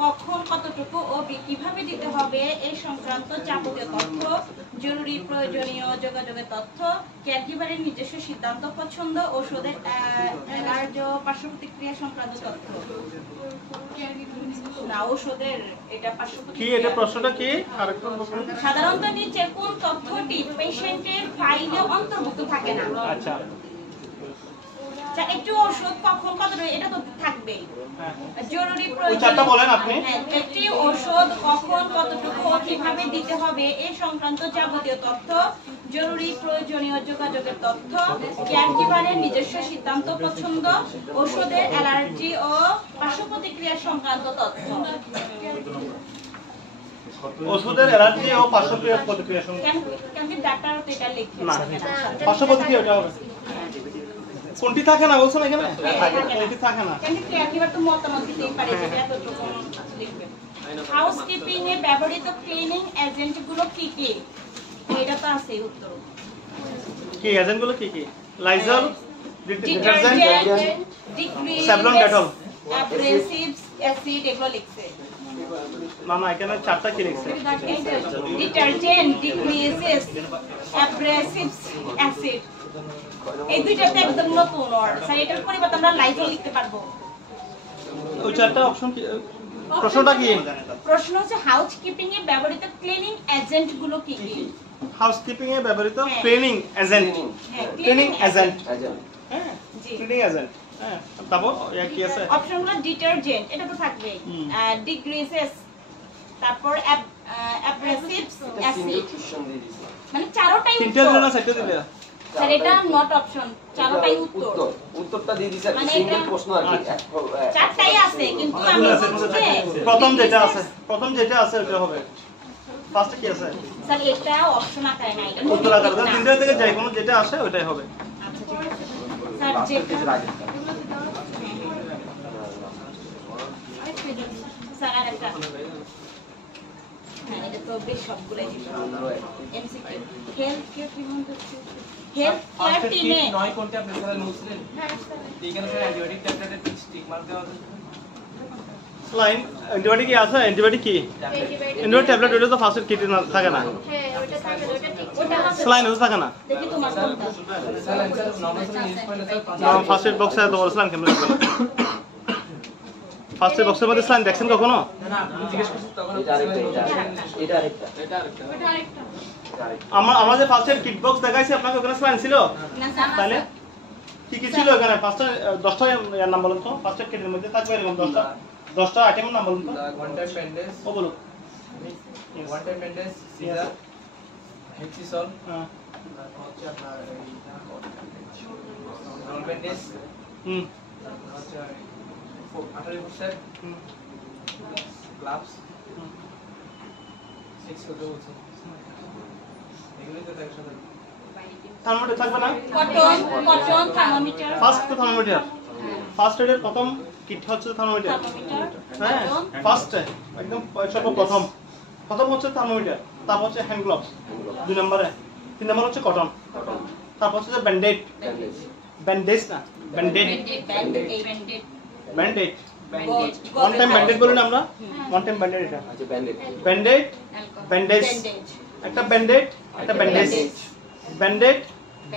কখন কতটুকু ও কিভাবে দিতে হবে এই সংক্রান্ত যাবতীয় তথ্য, জরুরি প্রয়োজনীয় যোগাযোগের তথ্য, কেয়ারগিভারের নিজস্ব সিদ্ধান্ত, পছন্দ, ওষুধের অ্যালার্জি ও পার্শ্ব প্রতিক্রিয়া সংক্রান্ত তথ্য। না, ওষুধের এটা পার্শ্ব প্রতিক্রিয়া। কি এটা প্রশ্নটা কি? আরেকটু বলুন। সাধারণত নিচে কোন তথ্যটি পেশেন্টের ফাইলে অন্তর্ভুক্ত থাকে না? আচ্ছা, একটু ওষুধ কখন কতটা এটা তো থাকবেই। জরুরি প্রয়োজন বলেন আপনি। একটি ওষুধ কখন কতটুকু ও কিভাবে দিতে হবে এই সংক্রান্ত যাবতীয় তথ্য, জরুরি প্রয়োজনীয় যোগাযোগের তথ্য, কেয়ারগিভারের নিজস্ব সিদ্ধান্ত, পছন্দ, ওষুধের অ্যালার্জি ও পার্শ্ব প্রতিক্রিয়া সংক্রান্ত তথ্য। ওষুধের অ্যালার্জি ও পার্শ্ব প্রতিক্রিয়া সংক্রান্ত কেন কি ডাক্তার তো এটা লিখে না, পার্শ্ব প্রতিক্রিয়া ওটা হবে। কোনটি থাকে না বলছেন এখানে? কোনটি থাকে না? কেন কি একবার তো মতামত দিতেই পারে যে এতটুকু লিখবে। হাউসকিপিং এ ব্যবহৃত ক্লিনিং এজেন্ট গুলো কি কি? এটা তো আছে উত্তর। কি এজেন্ট গুলো কি কি? Lysol, detergent, Savlon, Dettol, abrasives, acid এগুলো লিখছে। না না, এখানে চারটা কি লিখছে? Detergent, degreasers, abrasives, acid. এই দুইটাতে একদম নতুন ওয়ার্ড। স্যার এটার পরিবর্তে আমরা লাইজল লিখতে পারবো। ওই চারটা অপশন কি? প্রশ্নটা কি? প্রশ্ন হচ্ছে হাউসকিপিং এ ব্যবহৃত ক্লিনিং এজেন্ট গুলো কি কি? হাউসকিপিং এ ব্যবহৃত ক্লিনিং এজেন্ট। Cleaning agent. হ্যাঁ, ক্লিনিং এজেন্ট। হ্যাঁ, তারপর কি আছে? অপশনগুলো ডিটারজেন্ট এটা তো থাকবে, ডিগ্রিজেস, তারপর অ্যাব্রেসিভস, অ্যাসিড। মানে চারটাই তিনটা দিলে না চারটা দিলে? স্যার এটা নট অপশন, চারটাই উত্তর। উত্তরটা দিয়ে দিছি আর সিঙ্গেল প্রশ্ন আর কি। চারটাই আছে কিন্তু আমি প্রথম যেটা আছে ওটা হবে। ফার্স্টে কি আছে? স্যার এটা অপশন আকারে নাই, এটা উত্তর আকারে। তিনটা থেকে যাই কোনো যেটা আসে ওটাই হবে। আচ্ছা ঠিক আছে স্যার, যেটা স্যার আরেকটা হ্যাঁ, এটা তো বেশ সবগুলাই এমসিকিউ। হেলথ কেয়ার টিমে নয় কোনটা আপনি স্যার বুঝলেন? এখানে স্যার অ্যান্টিবায়োটিক ট্যাবলেটের স্টিক মার্ক দেওয়া আছে। লাইন অ্যান্টিবায়োটিক কি আছে? অ্যান্টিবায়োটিক কি? অ্যান্টিবায়োটিক ট্যাবলেট ওটা তো ফার্স্ট এড কিটে থাকে না। হ্যাঁ ওটা থাকে, ওটা ঠিক। ওটা আছে স্যালাইন ওটা থাকে না। দেখি তোমার কোনটা। স্যার নরমাল স্যার ইউজ করলে স্যার না, ফার্স্ট এড বক্সে তো স্যালাইন কেমন লাগবে? ফার্স্ট এড বক্সের মধ্যে স্যালাইন দেখছেন কখনো? না না, আপনি জিজ্ঞেস করছেন তখন এটা আরেকটা। আমার যে ফার্স্ট এড কিট বক্স দেখাইছি আপনাকে, ওখানে স্যালাইন ছিল? না স্যার, তাহলে কি কি ছিল ওখানে? ফার্স্টটা 10টা এর নাম বলুন তো। ফার্স্ট এড কিটের মধ্যে থাকবে এরকম 10টা আইটেমের নাম বলুন তো। ওয়ান টাইম ব্যান্ডেজ, ও বলুন। One time bandage, scissor, Hexisol, হচ্ছে আপনার রোল ব্যান্ডেজ, হচ্ছে 18% গ্লাভস, 6 কত বলছেন? এগুলো তো একসাথে থার্মোমিটার থাকবে না? Cotton thermometer. ফার্স্ট তো থার্মোমিটার। ফার্স্ট এডের প্রথম কিট হচ্ছে থার্মোমিটার। হ্যাঁ, ফার্স্ট একদম সর্বপ্রথম হচ্ছে থার্মোমিটার, তারপর হচ্ছে হ্যান্ড গ্লাভস 2 নম্বরে, 3 নম্বর হচ্ছে কটন, তারপর হচ্ছে ব্যান্ডেজ। ব্যান্ডেজ না, bandage. Bandage one time bandage বলি না আমরা? ওয়ান টাইম ব্যান্ডেজ এটা। আচ্ছা ব্যান্ডেজ। ব্যান্ডেজ, ব্যান্ডেজ, একটা ব্যান্ডেজ, একটা ব্যান্ডেজ, ব্যান্ডেজ,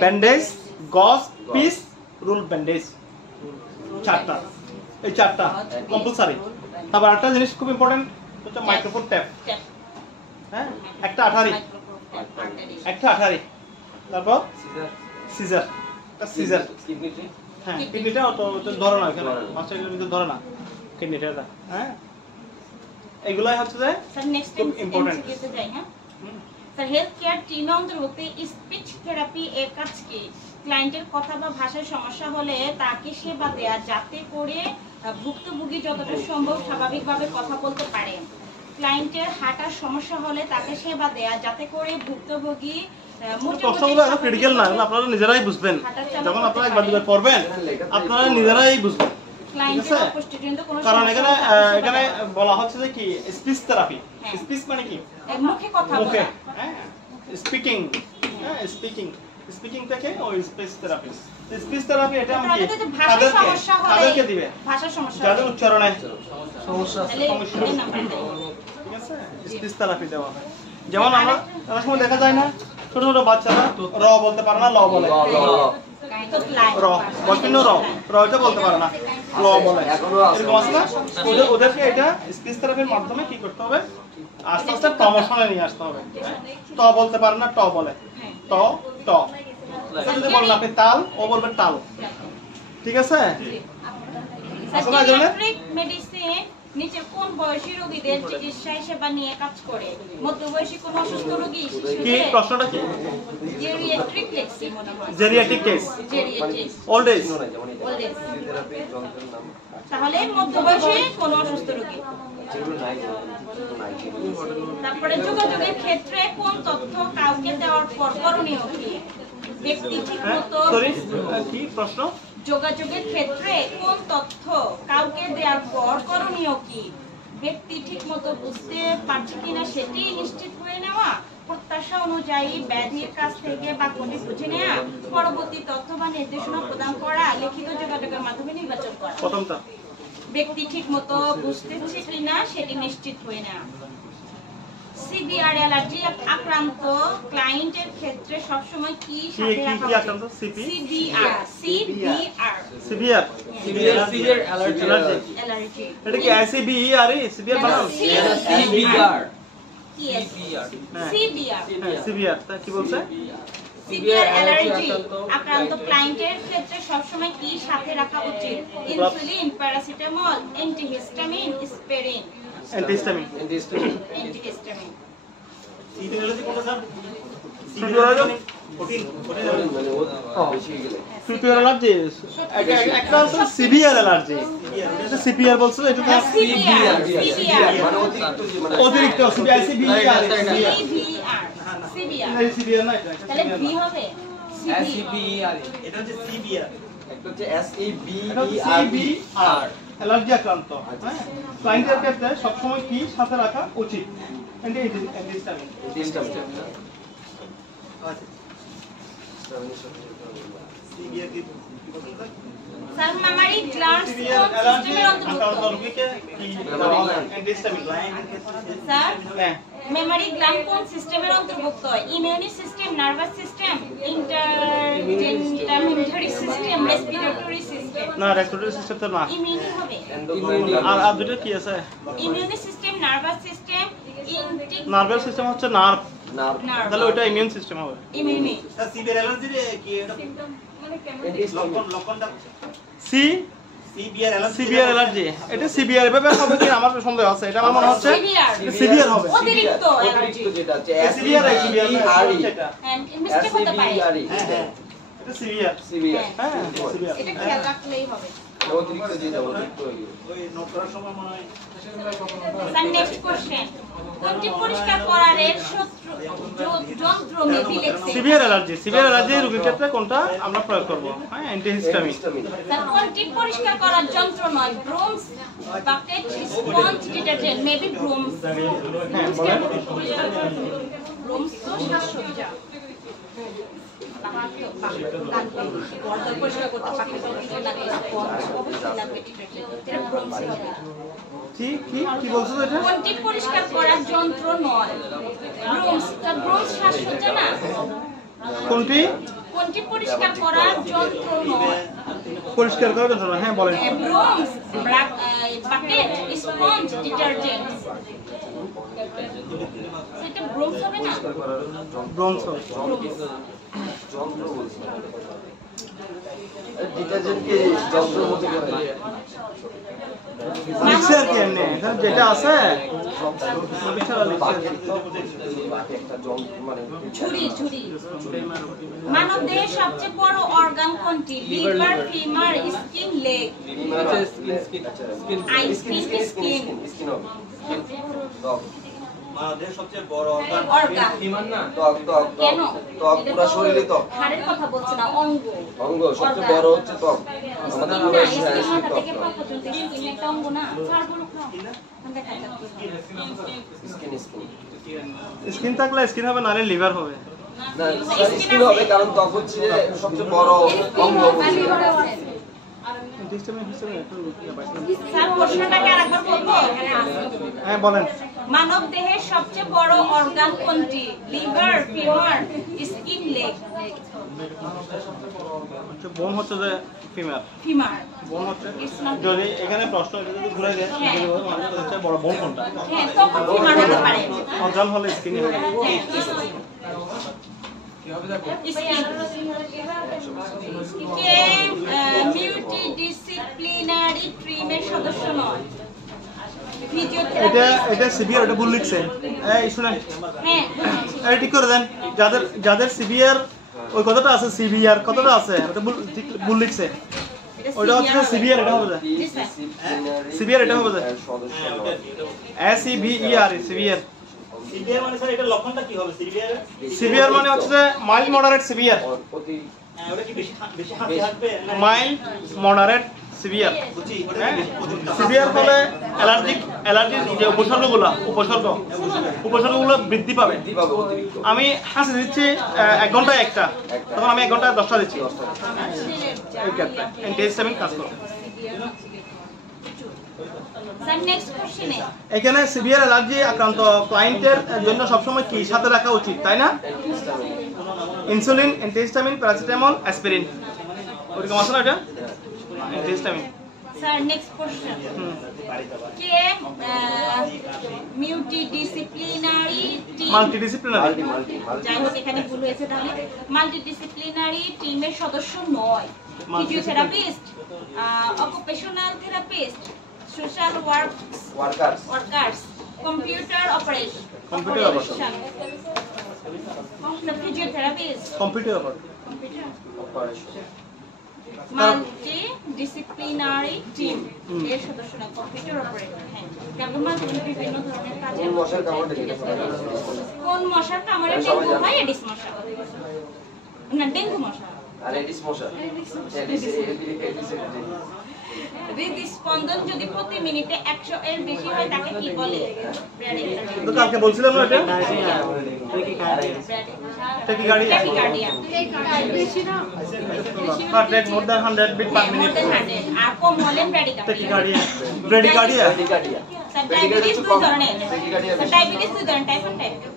ব্যান্ডেজ, গজ, পিস, রুল ব্যান্ডেজ। চারটা, এই চারটা কম্পালসারি। তারপর একটা জিনিস খুব ইম্পর্টেন্ট হচ্ছে মাইক্রোফোন ট্যাপ। হ্যাঁ, একটা আঠারি, একটা আঠারি। তারপর সিজার, একটা সিজার। কিডনিটি। হ্যাঁ, কিডনিটা তো ধরে না, এখানে মাস্টার ভিতরে ধরে না কিডনিটা। হ্যাঁ, এগুলাই হচ্ছে যে স্যার নেক্সট খুব ইম্পর্টেন্ট। এমসিকিউতে যাই। হ্যাঁ স্যার, হেলথ কেয়ার টিমে অন্তর্ভুক্ত স্পিচ থেরাপি এর কাজ কি? ক্লায়েন্টের কথা বা ভাষায় সমস্যা হলে তাকে সেবা দেয়া যাতে করে ভুক্তভোগী যতটা সম্ভব স্বাভাবিকভাবে কথা বলতে পারে। ক্লায়েন্টের হাঁটার সমস্যা হলে তাকে সেবা দেয়া যাতে করে ভুক্তভোগী প্রশ্নগুলো এত ক্রিটিক্যাল না, আপনারা নিজেরাই বুঝবেন। যখন আপনারা একবার দুবার পড়বেন আপনারা নিজেরাই বুঝবেন। কারণ এখানে এখানে বলা হচ্ছে যে কি স্পিচ থেরাপি। স্পিচ মানে কি? মুখে কথা বলা। হ্যাঁ, স্পিকিং। হ্যাঁ, স্পিকিং থেকে ওই স্পিচ থেরাপি। স্পিচ থেরাপি এটা আমি কি ভাষার সমস্যা হলে তাদেরকে দিবে ভাষার সমস্যা যাদের হলে উচ্চারণে সমস্যা তাহলে এই নাম্বার দেয়। ঠিক আছে স্পিচ থেরাপি দেওয়া হয় যেমন আমরা অনেক সময় দেখা যায় না ছোট ছোট বাচ্চারা র বলতে পারে না ল বলে তো লাইন র বলছিল র এটা বলতে পারে না ল বলে এরকম আছে না ওদেরকে এটা স্পিচ থেরাপির মাধ্যমে কি করতে হবে আস্তে আস্তে প্রমোশনে নিয়ে আসতে হবে ত বলতে পারে না ট বলে ত ট যদি বলেন আপনি তাল ও বলবে তাল ঠিক আছে সাইকিয়াট্রিক মেডিসিন নিচে কোন বয়সী রোগীদের চিকিৎসা সেবা নিয়ে কাজ করে মধ্যবয়সী কোন অসুস্থ রোগী কি প্রশ্নটা কি জেরিয়াট্রিক লেক্সি মনে হয় geriatric case geriatric old age old age তাহলে মধ্যবয়সী কোন অসুস্থ রোগী তারপরে যোগাযোগের ক্ষেত্রে কোন তথ্য কাউকে দেওয়ার পর করণীয় কি ব্যক্তি ঠিকমতো সরি কি প্রশ্ন যোগাযোগের ক্ষেত্রে কোন তথ্য কাউকে দেওয়ার পর করণীয় কি ব্যক্তি ঠিকমতো বুঝতে পারছে কিনা সেটি নিশ্চিত হয়ে নেওয়া প্রত্যাশা অনুযায়ী ব্যাধির কাছ থেকে বাক্যটি বুঝে নেওয়া পরবর্তী তথ্য বা নির্দেশনা প্রদান করা লিখিত যোগাযোগের মাধ্যমে নির্বাচন করা প্রথমটা ব্যক্তি ঠিকমতো বুঝতেছে কিনা সেটি নিশ্চিত হয়ে নেওয়া সিবিআর অ্যালার্জি আক্রান্ত ক্লায়েন্টের ক্ষেত্রে সবসময় কি সাথে রাখা কি আক্রান্ত CP CBR severe allergy allergy এটা কি আইসিবিআর সিভিয়ার বানান সিবিআর সিবিআর সিভিয়ার তা কি বলছে সিভিয়ার অ্যালার্জি আক্রান্ত ক্লায়েন্টের ক্ষেত্রে সবসময় কি সাথে রাখা উচিত insulin paracetamol antihistamine aspirin antihistamine antihistamine severe allergy একটা হচ্ছে সিভিয়ার অ্যালার্জি এটা সিপিআর বলছো এটা তো সিবিআর অতিরিক্ত সিভিয়ার সিবিআর সিভিয়ার না এটা তাহলে ভি হবে সিবিআর এটা হচ্ছে সিভিয়ার একটা হচ্ছে সিবিআর অ্যালার্জি আক্রান্ত হ্যাঁ ক্লায়েন্টের ক্ষেত্রে সবসময় কি সাথে রাখা উচিত অ্যান্টিহিস্টামিন সিভিয়ার কি স্যার মামারি গ্ল্যান্ড সিভিয়ার সিস্টেমের অ্যালার্জি অন্তর্ভুক্ত আক্রান্ত রোগীকে কি অ্যান্টিহিস্টামিন স্যার হ্যাঁ মেমরি গ্ল্যান্ড কোন সিস্টেমের অন্তর্ভুক্ত immune system nervous system intermediatory system respiratory system না রেসপিরেটরি সিস্টেম তো না ইমিউনি হবে আর দুটো কি আছে immune system nervous system nervous system হচ্ছে নার্ভ নার্ভ তাহলে ওটা ইমিউন সিস্টেম হবে ইমিউনি সিভিয়ার অ্যালার্জির কি এটা লক্ষণটা সি সিভিয়ার অ্যালার্জি সিভিয়ার অ্যালার্জি এটা সিভিয়ার এভাবে হবে কি আমার সন্দেহ আছে এটা আমার মনে হচ্ছে সিভিয়ার হবে অতিরিক্ত অ্যালার্জি যেটা হচ্ছে সিভিয়ার সিভিয়ার এন্ড মিস্টেক হতে পারে এটা সিভিয়ার সিভিয়ার হ্যাঁ সিভিয়ার এটা খেয়াল রাখলেই হবে অতিরিক্ত যেটা অতিরিক্ত ওই নোট করার সময় মনে হয় স্যার নেক্সট কোশ্চেন কোনটি পরিষ্কার করার এর যন্ত্র মেথিলেক্সে সিভিয়ার অ্যালার্জি রোগীর ক্ষেত্রে কোনটা আমরা প্রয়োগ করব হ্যাঁ অ্যান্টিহিস্টামিন স্যার কোনটি পরিষ্কার করার যন্ত্র নয় ব্রুমস বাকেট স্পঞ্জ ডিটারজেন্ট মেবি ব্রুমস হ্যাঁ বলেন ব্রুমস তো সাজসজ্জা কি বলছো এটা কোনটি পরিষ্কার করার যন্ত্র নয় ব্রুমস সাজসজ্জা না কোনটি পরিষ্কার করার যন্ত্র নয় পরিষ্কার করার জন্য হ্যাঁ বলেন ব্রুমস বাকেট স্পঞ্জ ডিটারজেন্ট সেটা ব্রুমস হবে না ব্রোঞ্জ যন্ত্র বলছে ডিটারজেন্টকে যন্ত্রের মধ্যে করে মিক্সার কি এমনি যেটা আছে একটা যন্ত্র মানে ছুরি মানব দেহের সবচেয়ে বড় অর্গান কোনটি liver femur skin leg I skin skin মানবদেহের সবচেয়ে বড় অর্গান অর্গান বিমান না ত্বক কেন পুরো শরীরে ত্বক হাড়ের কথা বলছি না অঙ্গ অঙ্গ সবচেয়ে বড় হচ্ছে ত্বক আমাদের পুরো স্কিন শরীরে মাথা ত্বক থেকে পা পর্যন্ত স্কিন একটা অঙ্গ না স্যার বলুন না স্কিন স্কিন থাকলে স্কিন হবে নারে লিভার হবে না স্কিন হবে কারণ ত্বক হচ্ছে যে সবচেয়ে বড় অঙ্গ। স্যার প্রশ্নটাকে আরেকবার বলবো? হ্যাঁ বলেন। মানব দেহের সবচেয়ে বড় অর্গান কোনটি? Liver, femur, skin, leg? বোন হচ্ছে যে ফিমেল। ফিমার। বোন হচ্ছে It's not- যদি এখানে প্রশ্ন এটা যদি ঘুরে যায় মানুষের হচ্ছে বড় বোন কোনটা? হ্যাঁ, তখন ফিমার হতে পারে। অর্গান হলে স্কিন হবে। কে মিউটিডিসিপ্লিনারি টিমের সদস্য নয়? এটা এটা সিভিয়ার, এটা ভুল লিখছে। এই শুনেন, হ্যাঁ, এটা ঠিক করে দেন। যাদের যাদের সিভিয়ার ওই কথাটা আছে, সিভিয়ার কথাটা আছে, ওটা ভুল লিখছে। ওটা হচ্ছে সিভিয়ার, এটা হবে সিভিয়ার, এটা হবে সদস্য SEVER, সিভিয়ার। সিভিয়ার মানে স্যার এটার লক্ষণটা কি হবে সিভিয়ার? সিভিয়ার মানে হচ্ছে মাইল্ড মডারেট সিভিয়ার। অতি ওটা কি বেশি বেশি হাসি থাকবে? Mild moderate severe. বুঝি ওটা কি বেশি প্রতিদিন সিভিয়ার হলে অ্যালার্জির যে উপসর্গগুলো বৃদ্ধি পাবে। দিবাবে অতিরিক্ত আমি হাসি দিচ্ছি 1 ঘন্টায় একটা, তখন আমি 1 ঘন্টায় 10টা দিচ্ছি। এই ক্ষেত্রে অ্যান্টিহিস্টামিন কাজ করে। স্যার নেক্সট কোশ্চেনে এখানে সিভিয়ার অ্যালার্জি আক্রান্ত ক্লায়েন্টের জন্য সবসময় কি সাথে রাখা উচিত, তাই না? Insulin, antihistamine, paracetamol, aspirin. ওরকম আছে না এটা? অ্যান্টিহিস্টামিন। স্যার নেক্সট কোশ্চেন কে মিউটিডিসিপ্লিনারি টিম মাল্টিডিসিপ্লিনারি। যাই হোক এখানে ভুল হয়েছে, তাহলে মাল্টিডিসিপ্লিনারি টিমের সদস্য নয়? Physiotherapist, occupational therapist, social workers, computer operation, physiotherapist, computer অপার। মাল্টিডিসিপ্লিনারি টিম এর সদস্য না, কম্পিউটার অপারেটর। হ্যাঁ, কেবল বিভিন্ন ধরনের কাজে কোন মশার কামড়ে ডেঙ্গু হয়? এডিস মশা না, ডেঙ্গু মশা। আর এডিস মশা হৃদস্পন্দন যদি প্রতি মিনিটে 100 এর বেশি হয় তাকে কি বলে? তো কালকে বলছিলাম না এটা? Tachycardia. Heart rate more than 100 beat per minute. আর কম হলে ট্যাকিকার্ডিয়া। ব্রেডিকার্ডিয়া। ডায়াবেটিস দুই ধরনের। ডায়াবেটিস দুই ধরনের, টাইপ 1 টাইপ 2।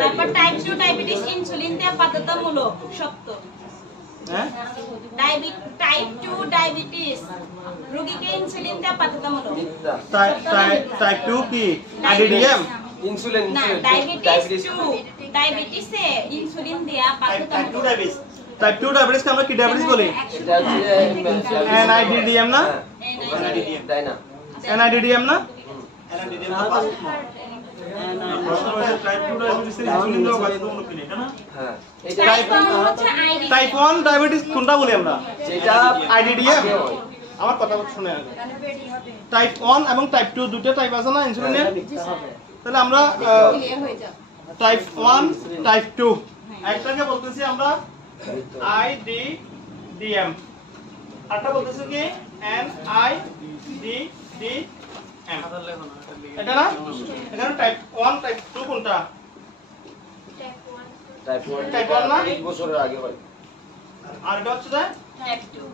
তারপর টাইপ 2 ডায়াবেটিস ইনসুলিন দেওয়া বাধ্যতামূলক, সত্য। হ্যাঁ? টাইপ 2 ডায়াবেটিস রোগীকে ইনসুলিন দেওয়া বাধ্যতামূলক। টাইপ 2 কি? আইডিডিএম। ইনসুলিন না, ডায়াবেটিসে ইনসুলিন দেওয়া বাধ্যতামূলক। টাইপ 2 ডায়াবেটিসকে আমরা কি ডায়াবেটিস বলি? এটা হচ্ছে NIDDM না? তাই না? NIDDM না? হ্যাঁ টাইপ 1 ডায়াবেটিস কোনটা বলি আমরা? যেটা আইডিডিএম। আগে হয়। আমার কথা শুনে আগে। টাইপ 1 এবং টাইপ 2 দুটো টাইপ আছে না ইনসুলিনের? তাহলে আমরা টাইপ 1 টাইপ 2 একটাকে বলতেছি আমরা IDDM, আরটা বলতেছি কি NIDDM। এটা না? এখানে টাইপ 1 টাইপ 2 কোনটা? টাইপ 1 না 20 বছরের আগে হয়। আর এটা হচ্ছে type 2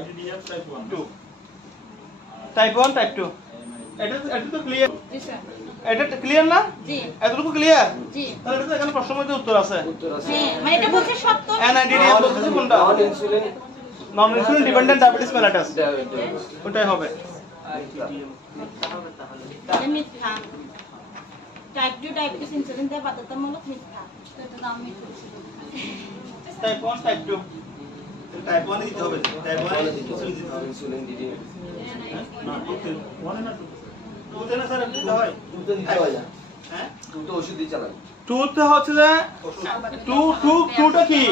IDDF type 1 2 type 1 type 2। এটা তো ক্লিয়ার। জি স্যার। এটা ক্লিয়ার না? জি এতটুকু ক্লিয়ার? জি। তাহলে এটা তো এখানে প্রশ্নের মধ্যে উত্তর আছে। উত্তর আছে হ্যাঁ, মানে এটা বলছে সত্য। NIDDM বলতেছি কোনটা? নন ইনসুলিন নন ইনসুলিন ডিপেন্ডেন্ট ডায়াবেটিস মেলাটাস। ওটাই হবে। এটা মিথ্যা। টাইপ 2 ডায়াবেটিস ইনসুলিন দেওয়া বাধ্যতামূলক, মিথ্যা। এটা নাম মিথ্যা। টাইপ 1 টাইপ 2 টাইপ 1 দিতে হবে। টাইপ 1 ইনসুলিন দিতে হবে। ইনসুলিন দিদি না 1 না 2 2 না স্যার দিতে হয়। দুটো দিতে হয় না। হ্যাঁ দুটো ওষুধ দিয়ে চালাই। 2 তে হচ্ছে যে 2 টা কি?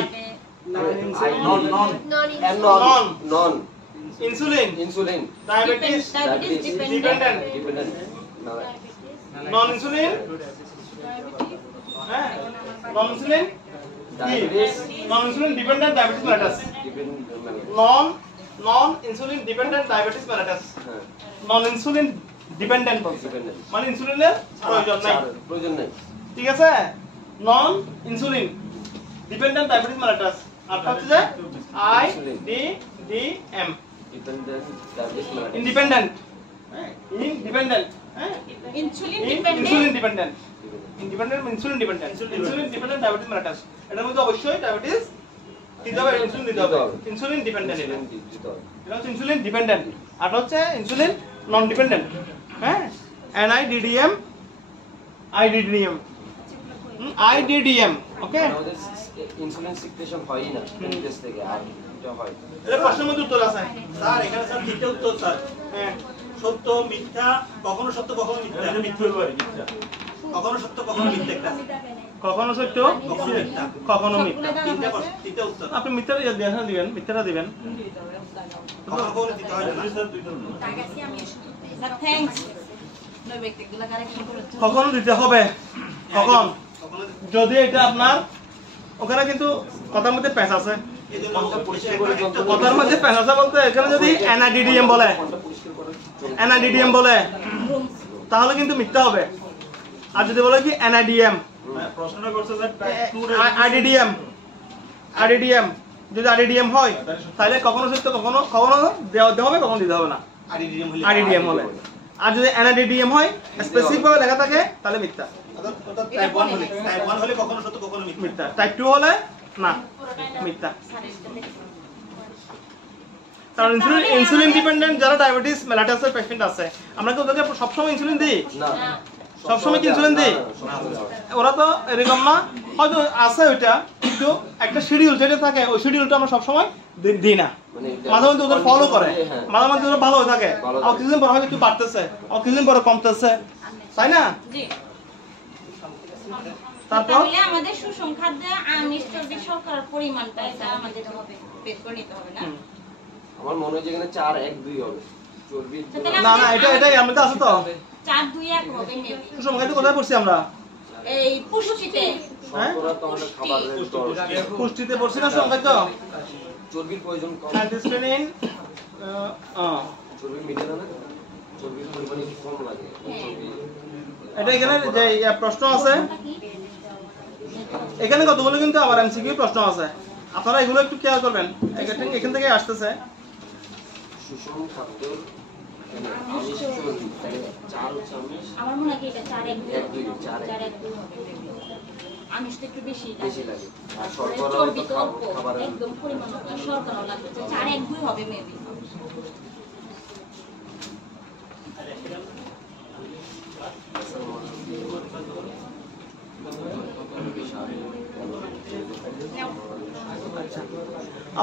Non non non insulin insulin diabetes diabetes dependent dependent non insulin. হ্যাঁ, non insulin diabetes non insulin dependent diabetes mellitus. Non insulin dependent diabetes mellitus. হ্যাঁ নন ইনসুলিন ডিপেন্ডেন্ট ডিপেন্ডেন্ট মানে ইনসুলিনের প্রয়োজন নাই। প্রয়োজন নেই। ঠিক আছে? Non insulin dependent diabetes mellitus আর হচ্ছে যে IDDM independent independent insulin insulin dependent dependent insulin dependent diabetes mellitus এটার মধ্যে অবশ্যই ডায়াবেটিস দিতে হবে, ইনসুলিন দিতে হবে, ইনসুলিন ডিপেন্ডেন্ট এটা হচ্ছে ইনসুলিন ডিপেন্ডেন্ট আর হচ্ছে ইনসুলিন নন ডিপেন্ডেন্ট। হ্যাঁ NIDDM IDDM ওকে ইনসুলিন সিক্রেশন হয়ই না দেশ থেকে আর এটা হয়। এর প্রশ্নের মধ্যে উত্তর আছে স্যার এখানে স্যার তিনটে উত্তর স্যার। হ্যাঁ সত্য মিথ্যা, কখনো সত্য কখনো মিথ্যা। এটা মিথ্যা হতে পারে, মিথ্যা। কখনো সত্য কখনো মিথ্যা একটা আছে। কখনো সত্য কখনো মিথ্যা। কখনো মিথ্যা। তিনটে উত্তর। আপনি মিথ্যাটা দিবেন মিথ্যাটা দিবেন কখনো কখনো দিতে হয় না। স্যার থ্যাঙ্কস নয় ব্যক্তিগুলো কারেকশন করেছে কখনো দিতে হবে কখন কখনো যদি এটা আপনার ওখানে কিন্তু কথার মধ্যে প্যাঁচ আছে এই জন্য কোনটা পরিষ্কার করে যন্ত্র কথার মধ্যে প্যাঁচ আছে বলতে এখানে যদি NIDDM বলে কোনটা পরিষ্কার করে NIDDM বলে তাহলে কিন্তু মিথ্যা হবে আর যদি বলে কি NIDM প্রশ্নটা করছে স্যার টাইপ 2 IDDM যদি IDDM হয় তাহলে কখনো সত্য কখনো দেওয়া হবে কখনো দিতে হবে না IDDM হলে আর যদি NIDDM হয় স্পেসিফিক ভাবে লেখা থাকে তাহলে মিথ্যা টাইপ 1 হলে কখনো সত্য কখনো মিথ্যা। মিথ্যা টাইপ 2 হলে না মিথ্যা। কারণ ইনসুলিন ডিপেন্ডেন্ট যারা ডায়াবেটিস মেলাটাসের পেশেন্ট আছে আমরা কি ওদেরকে সবসময় ইনসুলিন দিই? না সবসময় কি ইনসুলিন দিই? ওরা তো এরকম না, হয়তো আছে ওইটা কিন্তু একটা শিডিউল যেটা থাকে ওই শিডিউলটা আমরা সবসময় দিই না, মাঝে মধ্যে ওদের ফলো করে, মাঝে মধ্যে ওরা ভালো হয়ে থাকে, অক্সিজেন পরে হয়তো একটু বাড়তেছে, অক্সিজেন পরে কমতেছে, তাই না? জি তারপর তাহলে আমাদের সুষম খাদ্যে আমিষ চর্বি শর্করার পরিমাণটা এটা আমাদের হবে বের করে নিতে হবে না? আমার মনে হয় যে এখানে 4 1 2 হবে চর্বি। না না এটাই এর মধ্যে আছে তো 4 2 1 হবে মেবি। সুষম খাদ্য কোথায় পড়ছি আমরা? এই পুষ্টিতে শর্করা তো আমাদের খাবারের দরকার। পুষ্টিতে পড়ছি না সুষম খাদ্য? চর্বির প্রয়োজন কম। অ্যান্টিস্টেনিন চর্বি মিলে না, চর্বির পরিমাণ একটু কম লাগে। চর্বি এটা এখানে যে প্রশ্ন আছে এখানে কতগুলো কিন্তু আবার এমসিকিউ প্রশ্ন আছে, আপনারা এগুলো একটু খেয়াল করবেন, এখান থেকে আসতেছে। সুষম খাদ্য আমিষ চর্বি 4 চামচ, আমার মনে হয় এটা 4 1 1 2 4 1 2 হবে। আমিষ তো একটু বেশি বেশি লাগে। আর তারপরে শর্করা চর্বি তো তো অল্প, খাবারের একদম পরিমাণ মতো শর্করাও লাগবে, 4 1 2 হবে মেবি।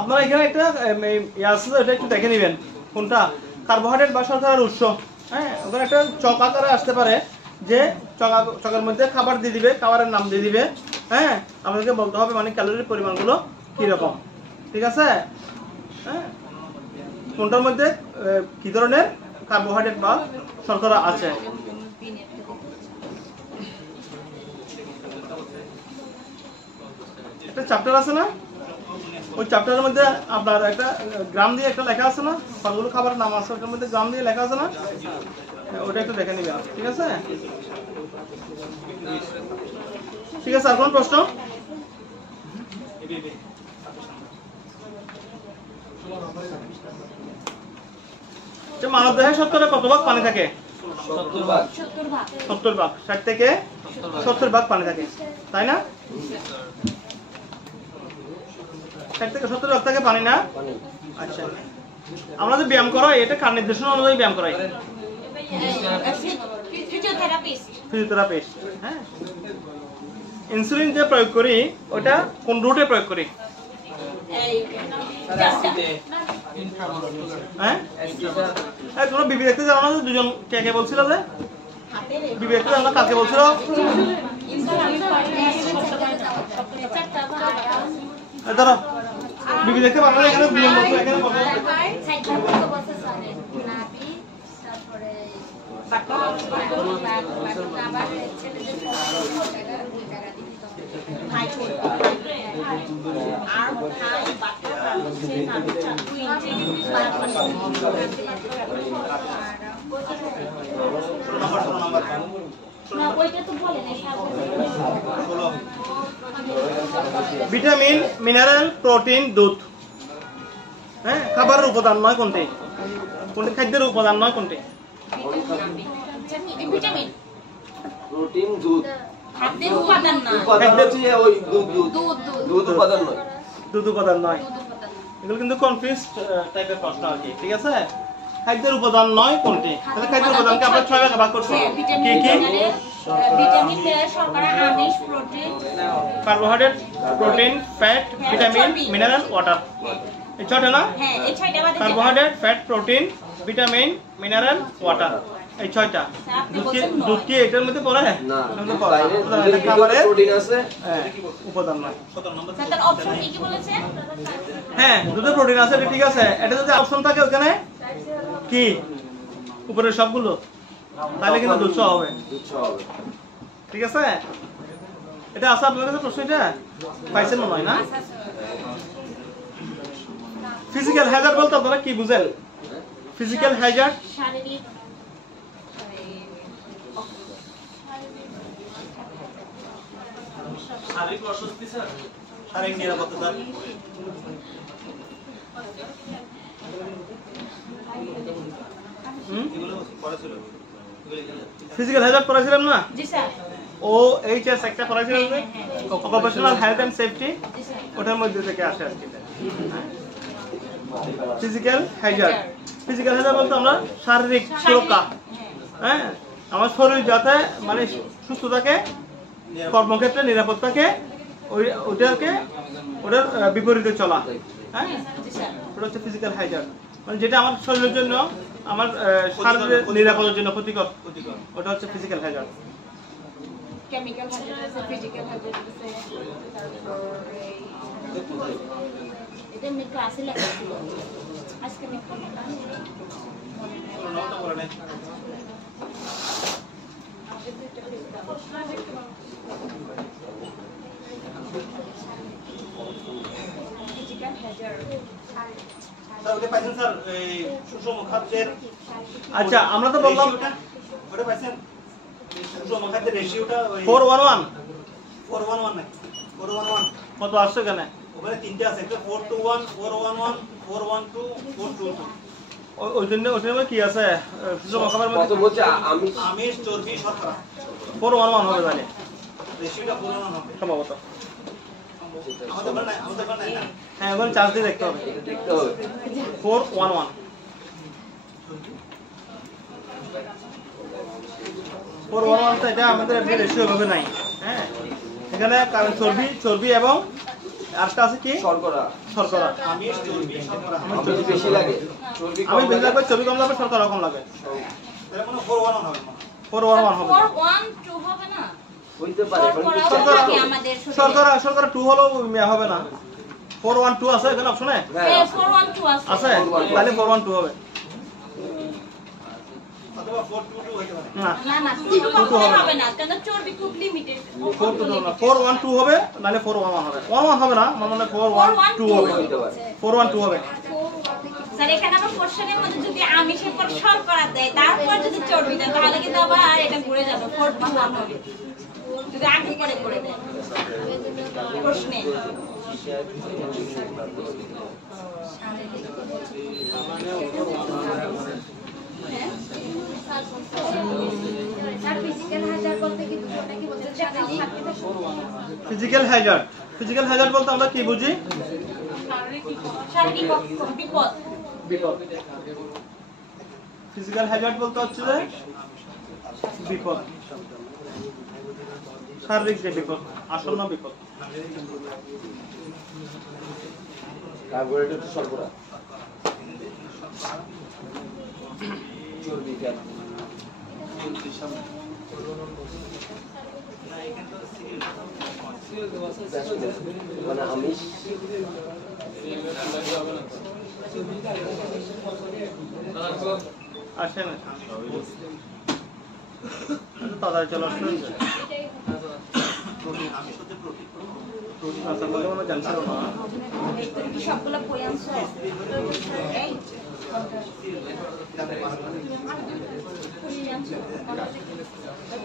আপনারা এখানে একটা আছে এটা একটু দেখে নেবেন কোনটা কার্বোহাইড্রেট বা শর্করার উৎস। হ্যাঁ ওখানে একটা চক আকারে আসতে পারে যে চকের মধ্যে খাবার দিয়ে দিবে, খাবারের নাম দিয়ে দিবে। হ্যাঁ আমাদেরকে বলতে হবে মানে ক্যালোরির পরিমাণগুলো কিরকম, ঠিক আছে? হ্যাঁ কোনটার মধ্যে কি ধরনের কার্বোহাইড্রেট বা শর্করা আছে। একটা চ্যাপ্টার আছে না, ওই চ্যাপ্টারের মধ্যে আপনার একটা গ্রাম দিয়ে একটা লেখা আছে না, সবগুলো খাবারের নাম আছে ওটার মধ্যে গ্রাম দিয়ে লেখা আছে না, ওটা একটু দেখে নিবে, ঠিক আছে? ঠিক আছে, আর কোন প্রশ্ন? মানব দেহে শতকরা কত ভাগ পানি থাকে? 70 ভাগ। 70 ভাগ, 60 থেকে 70 ভাগ পানি থাকে, তাই না? 60 থেকে 70 ভাগ থাকে পানি না? আচ্ছা, আমরা যে ব্যায়াম করাই এটা কার নির্দেশনা অনুযায়ী ব্যায়াম করাই? ফিজিওথেরাপিস্ট। হ্যাঁ, ইনসুলিন যে প্রয়োগ করি ওটা কোন রুটে প্রয়োগ করি? হ্যাঁ, তোমরা বিবি দেখতে জানো না? দুজন কে কে বলছিল যে বিবি দেখতে জানো না? কাকে বলছিল? ধরো বিবি দেখতে পারো না, এখানে দুজন বলছো, এখানে বলছো না ওইটা তো বলে না। ভিটামিন, মিনারেল, প্রোটিন, দুধ। হ্যাঁ, খাবারের উপাদান নয় কোনটি? কোনটি খাদ্যের উপাদান নয় কোনটি? ভিটামিন প্রোটিন, দুধ। খাদ্যের উপাদান না। উপাদান হচ্ছে ওই দুধ উপাদান নয়। দুধ উপাদান নয়। এগুলো কিন্তু কনফিউজড টাইপের প্রশ্ন আর কি, ঠিক আছে? খাদ্যের উপাদান নয় কোনটি? তাহলে খাদ্যের উপাদানকে আমরা 6 ভাগে ভাগ করছি। কি কি? ভিটামিন, শর্করা, আমিষ, protein, carbohydrate, protein, fat, vitamin, mineral, water. এই 6টা না? হ্যাঁ, এই 6টা বাদে carbohydrate, fat, protein, vitamin, mineral, water. এই 6টা। দুধ কি এটার মধ্যে পড়ে? না, এটা খাবারের প্রোটিন আছে, উপাদান নয়। তাহলে অপশন কি বলেছেন? হ্যাঁ, দুধে প্রোটিন আছে, এটা ঠিক আছে। এটা যদি অপশন থাকে ওখানে কি উপরে সবগুলো, তাহলে কিন্তু দুধ হবে। ঠিক আছে? এটা আছে আপনার কাছে প্রশ্ন? এটা পাইছেন মনে হয় না? ফিজিক্যাল হ্যাজার্ড বলতে আপনারা কি বুঝেন? ফিজিক্যাল হ্যাজার্ড শারীরিক শারীরিক অস্বস্তি স্যার, শারীরিক নিরাপত্তা স্যার। ফিজিক্যাল হ্যাজার্ড পড়াছিলাম না? জি স্যার। ও এইচএস একটা পড়াছিলাম যে অকুপেশনাল হেলথ এন্ড সেফটি, ওটার মধ্যে থেকে আসে আর কি। ফিজিক্যাল হ্যাজার্ড, ফিজিক্যাল হ্যাজার্ড বলতে আমরা শারীরিক সুরক্ষা। হ্যাঁ, আমার শরীর যাতে মানে সুস্থ থাকে, কর্মক্ষেত্রে নিরাপদ থাকে, ওটার বিপরীতে চলা। হ্যাঁ, ওটা হচ্ছে ফিজিক্যাল হ্যাজার্ড, মানে যেটা আমার শরীরের জন্য, আমার শারীরের নিরাপদের জন্য ক্ষতিকর, ওটা হচ্ছে ফিজিক্যাল হ্যাজার্ড। কেমিক্যাল হ্যাজার্ড আছে, ফিজিক্যাল হ্যাজার্ড আছে, তারপর এটা আমি ক্লাসে লেখা ছিল আজকে আমি নামটা বলে নাই। ফিজিক্যাল হ্যাজার্ড স্যার ওটা পাইছেন স্যার, এই সুষম খাদ্যের। আচ্ছা, আমরা তো বললাম ওটা পাইছেন সুষম খাদ্যের রেশিওটা 411 411 নাই, 411 কত আসছে কেন? ওখানে তিনটে আছে, একটা 421, 411, 412, 422। ওই জন্য ওটার মধ্যে কি আছে? সুষম খাবার মধ্যে প্রথম হচ্ছে আমিষ, চর্বি, শর্করা। 411 হবে তাহলে রেশিওটা 411 হবে সম্ভবত। আমাদের ওখানে নাই, আমাদের ওখানে নাই না। হ্যাঁ, ওখানে চার্জ দিয়ে দেখতে হবে। দেখতে হবে। 411 411 তো এটা আমাদের এমনি রেশিও ভাবে নাই। হ্যাঁ, এখানে কারণ চর্বি এবং আরেকটা আছে কি? শর্করা। আমিষ, চর্বি, শর্করা। আমি বেশি লাগে, চর্বি আমি কম বেশি লাগে। লাগবে, চর্বি কম লাগবে, শর্করা কম লাগে। তাহলে মানে 411 হবে। 411 হবে। 412 হবে না? হইতে পারে, শর্করা 2 হলেও হবে না। 412 আছে এখানে অপশনে? হ্যাঁ, 412 আছে। আছে, তাহলে 412 হবে। অথবা 422 হইতে পারে। না, না 2 হবে না, কারণ চর্বি খুব লিমিটেড। 412 হবে, নালে 411 হবে। 11 হবে না, মানে 412 হবে। 412 হবে। স্যার এখানে আবার কোশ্চেনের মধ্যে যদি আমিষের পর শর্করা দেয়, তারপর যদি চর্বি দেয়, তাহলে কিন্তু আবার এটা ঘুরে যাবে, 421 হবে। যদি আগে করে দেয় প্রশ্নে। ফিজিক্যাল হ্যাজার্ড বলতে আমরা কি বুঝি? শারীরিক বিপদ। ফিজিক্যাল হ্যাজার্ড বলতে হচ্ছে যে বিপদ, শারীরিক যে বিপদ, আসন্ন বিপদ। কার্বোহাইড্রেট, শর্করা, চর্বি, ফ্যাট। মানে আমিষ, আসে না তাড়াতাড়ি চলে আসবেন। আচ্ছা, বলতে আমরা জানছিলাম না। সবগুলো বই আনছো? এই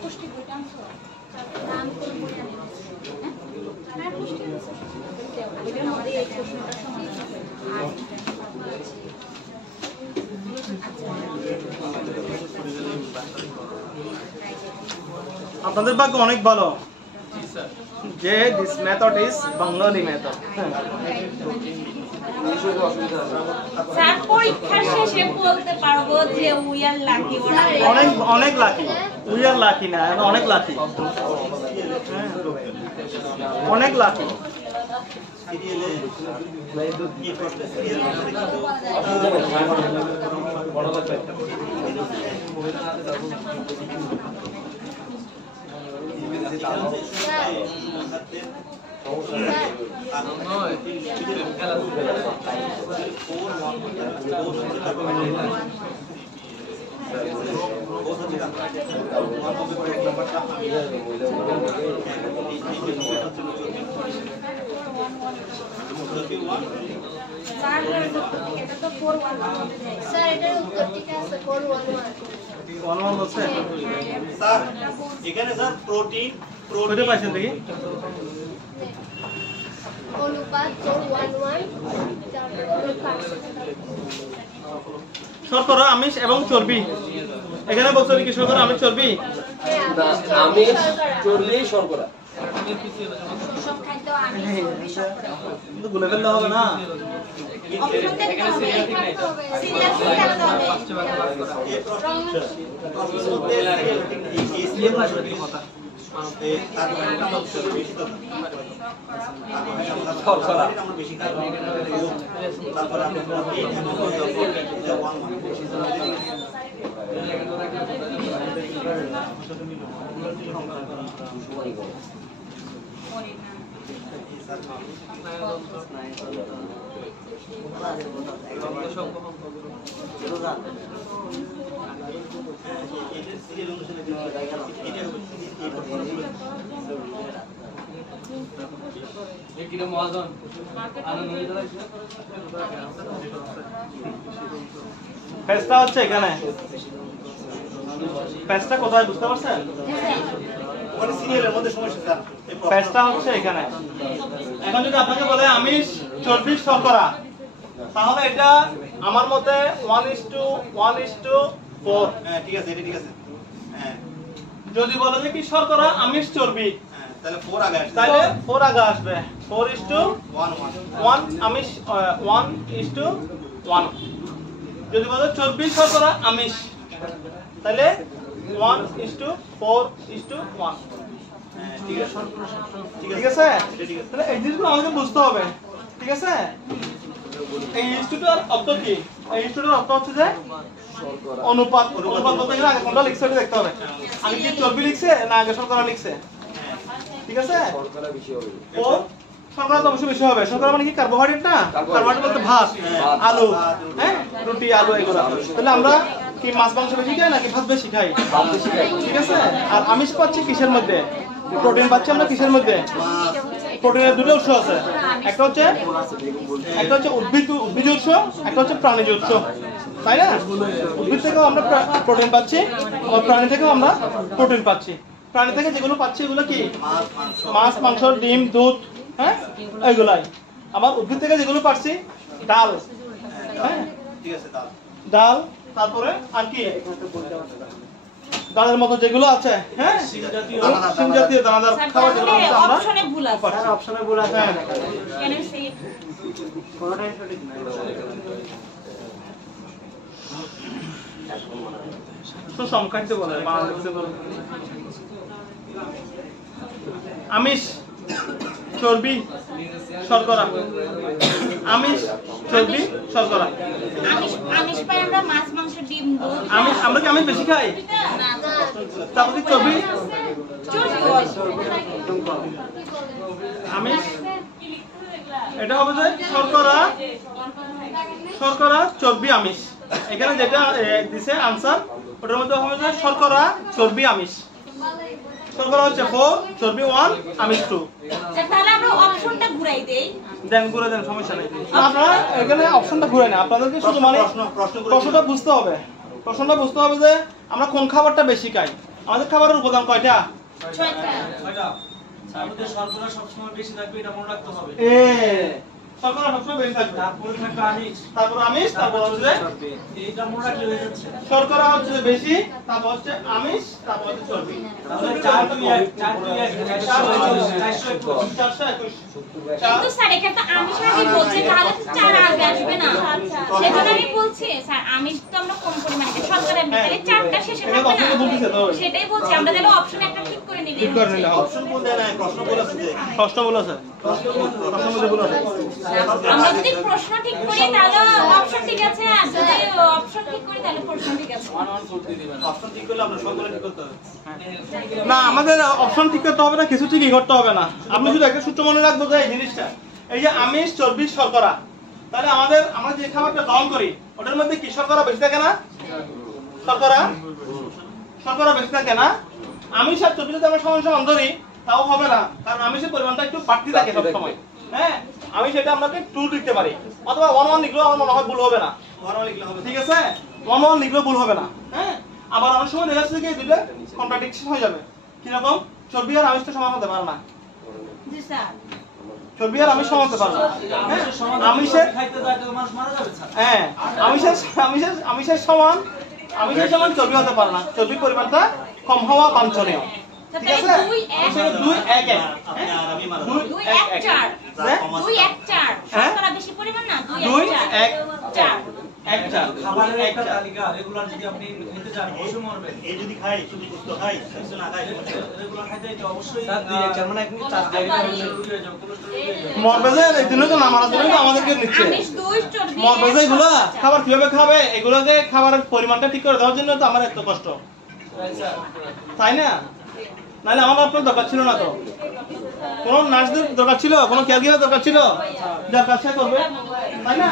পুষ্টি বইটা আনছো? আপনাদের ভাগ্য অনেক ভালো যে this method is Bengali method. Sir পরীক্ষার শেষে বলতে পারবো যে উই আর লাকি। অনেক অনেক লাকি, উই আর লাকি না, অনেক লাকি, অনেক লাকি। স্যার এটার উত্তর ঠিক আছে 411 অনুমান বলছে স্যার এখানে স্যার প্রোটিন কোথায় পাইছেন দেখি? অনুপাত 411 শর্করা, আমিষ এবং চর্বি। এখানে বলছো কি শর্করা, আমিষ, চর্বি? আমি চর্বি শর্করা কিন্তু গুলে ফেললে হবে না। অপশন দেখতে হবে, সিরিয়াস থাকতে হবে। পেস্টটা হচ্ছে এখানে, পেস্টটা কোথায় বুঝতে পারছেন? মানে সিরিয়ালের মধ্যে সমস্যা স্যার। পেস্টটা হচ্ছে এখানে। এখন যদি আপনাকে বলে আমিষ, চর্বি, শর্করা, তাহলে এটা আমার মতে 1:1:4। হ্যাঁ ঠিক আছে, এটা ঠিক আছে। হ্যাঁ যদি বলে যে কি শর্করা, আমিষ, চর্বি, তাহলে 4 আগে আসবে। তাহলে 4 আগে আসবে। 4:1 আমিষ, 1:1। যদি বলে চর্বি, শর্করা, আমিষ, তাহলে 1:4:1। হ্যাঁ ঠিক আছে, ঠিক আছে? তাহলে এই জিনিসগুলো আমাদের বুঝতে হবে। ঠিক আছে? এই ইনস্টিটিউটের অর্থ কি? এই ইনস্টিটিউটের অর্থ হচ্ছে যে অনুপাত। অনুপাত বলতে গেলে আগে কোনটা লিখছে ওটা দেখতে হবে। আগে কি চর্বি লিখছে না আগে শর্করা লিখছে? ঠিক আছে? শর্করা বেশি হবে। ও শর্করা তো অবশ্যই বেশি হবে। শর্করা মানে কি কার্বোহাইড্রেট না? কার্বোহাইড্রেট বলতে ভাত, আলু, হ্যাঁ, রুটি, আলু এগুলো। তাহলে আমরা কি মাছ মাংস বেশি খাই নাকি ভাত বেশি খাই? ঠিক আছে? আর আমিষ পাচ্ছি কিসের মধ্যে? প্রোটিন পাচ্ছি আমরা কিসের মধ্যে? প্রোটিনের দুটো উৎস আছে। একটা হচ্ছে উদ্ভিজ উৎস, একটা হচ্ছে প্রাণীজ উৎস, তাই না? উদ্ভিদ থেকেও আমরা প্রোটিন পাচ্ছি, আর প্রাণী থেকেও আমরা প্রোটিন পাচ্ছি। প্রাণী থেকে যেগুলো পাচ্ছি এগুলো কি? মাছ, মাংস, ডিম, দুধ, হ্যাঁ, এইগুলাই। আবার উদ্ভিদ থেকে যেগুলো পাচ্ছি ডাল, হ্যাঁ, ঠিক আছে তাহলে ডাল, তারপরে আর কি ডালের মতো যেগুলো আছে, হ্যাঁ, শিম জাতীয় দানাদার খাবার যেগুলো আছে আমরা অপশনে ভুল আছে। পাচ্ছি। অপশনে ভুল আছে। কেন সেই কোনটাই সঠিক না। সুষম খাদ্য বলে বাংলাদেশে বলে। আমিষ, চর্বি, শর্করা। আমিষ, চর্বি, শর্করা। আমিষ পাই আমরা মাছ, মাংস, ডিম, দুধ। আমরা কি আমিষ বেশি খাই? তারপর কি চর্বি? আমিষ এটা হবে যে শর্করা, চর্বি, আমিষ। এখানে যেটা দিছে আনসার ওটার মধ্যে হবে যে শর্করা, চর্বি, আমিষ। শর্করা হচ্ছে 4, চর্বি 1, আমিষ 2। তাহলে আমরা অপশনটা ঘুরাই দেই। দেন ঘুরে দেন, সমস্যা নেই। আপনারা এখানে অপশনটা ঘুরে না, আপনাদেরকে শুধু মানে প্রশ্নটা বুঝতে হবে। প্রশ্নটা বুঝতে হবে যে আমরা কোন খাবারটা বেশি খাই। আমাদের খাবারের উপাদান কয়টা? 6টা। আমাদের শর্করা সবসময় বেশি থাকবে, এটা মনে রাখতে হবে। শর্করা সবসময় বেশি থাকবে, তারপরে থাকবে আমিষ, তারপর হচ্ছে এইটা মনে রাখলে হয়ে যাচ্ছে। শর্করা হচ্ছে বেশি, তারপর হচ্ছে আমিষ, তারপর হচ্ছে চর্বি। তাহলে 4 2 1 421 কিন্তু স্যার এখানে তো আমিষ আগে বলছে, তাহলে তো 4 আগে আসবে না। সেজন্য আমি বলছি স্যার আমিষ তো আমরা কম পরিমাণে খাই, শর্করা তাহলে 4টা শেষে থাকবে না। সেটাই বলছি, আমরা তাহলে অপশন একটা ঠিক করে নিলে অপশন কোন দেয় না, প্রশ্ন বলেছে যে ষষ্ঠ বলেছে, আমরা যদি প্রশ্ন ঠিক করি তাহলে অপশন ঠিক আছে, আর যদি অপশন ঠিক করি তাহলে প্রশ্ন ঠিক আছে। অপশন ঠিক করলে আমরা শর্করা ঠিক করতে হবে। না আমাদের অপশন ঠিক করতে হবে না, কিছু ঠিকই করতে হবে না। আপনি শুধু একটা সূত্র মনে রাখবো যে এই জিনিসটা, এই যে আমিষ, চর্বি, শর্করা, তাহলে আমরা যে খাবারটা গ্রহণ করি ওটার মধ্যে কি শর্করা বেশি থাকে না? শর্করা বেশি থাকে না? আমিষ আর চর্বি যদি আমরা সমান সমান ধরি তাও হবে না, কারণ আমিষের পরিমাণটা একটু বাড়তি থাকে সবসময়। হ্যাঁ, আমি সেটা আপনাকে 2 লিখতে পারি, অথবা 1 1 লিখলেও আমার মনে হয় ভুল হবে না। 1 1 লিখলে হবে, ঠিক আছে, 1 1 লিখলেও ভুল হবে না। হ্যাঁ, আবার অনেক সময় দেখা যাচ্ছে যে এই দুটো কন্ট্রাডিকশন হয়ে যাবে। কিরকম? চর্বি আর আমিষ তো সমান হতে পারে না। জি স্যার, চর্বি আর আমিষ সমান হতে পারে না। আমিষের সমান চর্বি হতে পারে না। চর্বির পরিমাণটা কম হওয়া বাঞ্ছনীয়। ঠিক আছে, 2 1 1 আপনি আর আমি মারা 2 1 1 2 1 4 শর্করা বেশি পরিমাণ না, 2 1 4 1 4 খাবারের একটা তালিকা রেগুলার যদি আপনি খেতে চান অবশ্যই মরবেন। এই যদি খাই শুধু সুস্থ খাই, সুস্থ না খাই রেগুলার খাইতে এটা অবশ্যই স্যার 2 1 4 মানে আপনি 4 দিয়ে হয়ে যাবে, মরবে যে এই দিনে তো না মারার জন্য তো আমাদেরকে নিচ্ছে। আমিষ 2 চর্বি মরবে যে এগুলো খাবার কিভাবে খাবে, এগুলোকে খাবারের পরিমাণটা ঠিক করে দেওয়ার জন্য তো আমার এত কষ্ট, তাই না? নাহলে আমার আপনার দরকার ছিল না। তো কোনো নার্সদের দরকার ছিল, কোনো কেয়ার গিভার দরকার ছিল, যার কাছে করবে, তাই না?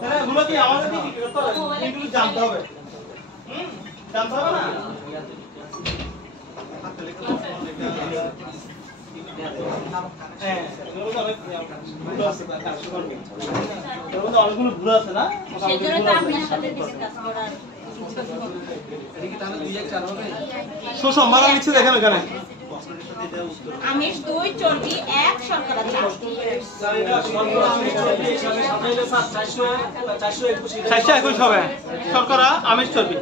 তাহলে এগুলো কি আমাদেরকে কি করতে হবে? এগুলো জানতে হবে, জানতে হবে না? হ্যাঁ, অনেকগুলো ভুল আছে না, সেজন্য তো আপনার সাথে ডিসকাস করার। সুসম্মারা লিখছে দেখেন এখানে, আমিষ 2 চর্বি 1 শর্করা 4। স্যার এটা শর্করা আমিষ চর্বি হিসাবে সাজাইলে স্যার 421 হবে শর্করা আমিষ চর্বি।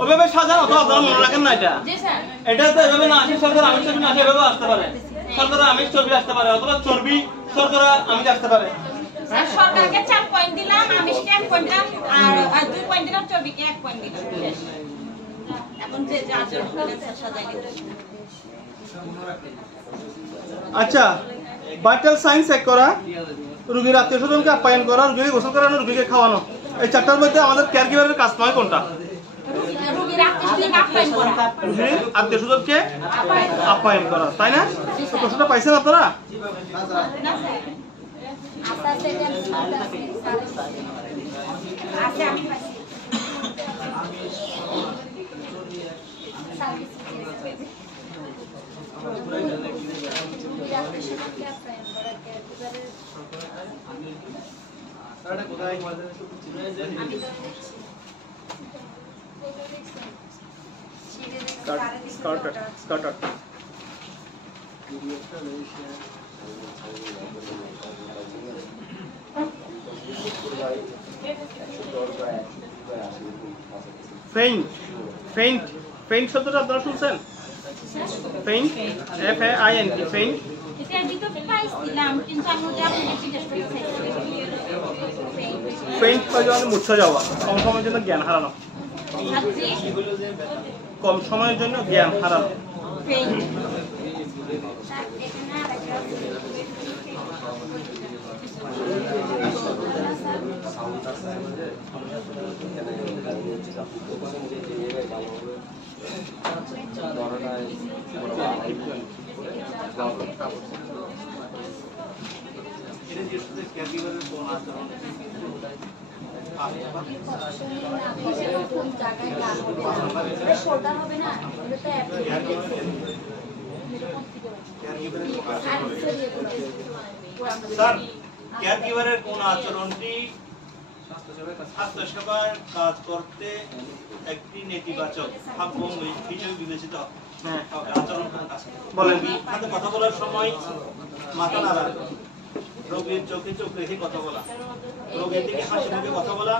ওইভাবে সাজানো তো আপনারা মনে রাখেন না, এটা জি স্যার, এটা তো এভাবে না আসে, শর্করা আমিষ চর্বি না আসে, এভাবে আসতে পারে। শর্করা আমিষ চর্বি আসতে পারে, অথবা চর্বি শর্করা আমিষ আসতে পারে। স্যার শর্করাকে 4 পয়েন্ট দিলাম, আমিষকে 1 পয়েন্ট দিলাম, আর 2 পয়েন্ট দিলাম, চর্বিকে 1 পয়েন্ট দিলাম। শেষ। এখন যে যা যা সাজাই দিতে। আচ্ছা, ভাইটাল সাইন চেক করা, রোগীর আত্মীয়স্বজনকে আপ্যায়ন করা, রোগীকে গোসল করানো, রোগীকে খাওয়ানো, এই 4টার মধ্যে আমাদের কেয়ার গিভারের কাজ নয় কোনটা? রোগীর আত্মীয়স্বজনকে আপ্যায়ন করা। রোগীর আত্মীয়স্বজনকে আপ্যায়ন করা, তাই না? তো প্রশ্নটা পাইছেন আপনারা? না স্যার, আছে আমি পাইছি। ফেইন্ট শব্দটা আপনারা শুনছেন? Faint, FAINT, faint. এটা ভিতর পাইছিলাম, কিন্তু আমি ওটা আপনাকে জিজ্ঞেস করতে চাইছিলাম। ফেইন্ট মানে মূর্ছা যাওয়া, কম সময়ের জন্য জ্ঞান হারানো। কম সময়ের জন্য জ্ঞান হারানো। ফেইন্ট। স্যার কেয়ার গিভারের কোন আচরণটি স্বাস্থ্যসেবার কাজ করতে একটি নেতিবাচক ভাবভঙ্গি হিসেবে বিবেচিত আচরণ কাজ বলেন। সাথে কথা বলার সময় মাথা নাড়া, রোগীর চোখে চোখ রেখে কথা বলা, রোগীর দিকে হাসি মুখে কথা বলা,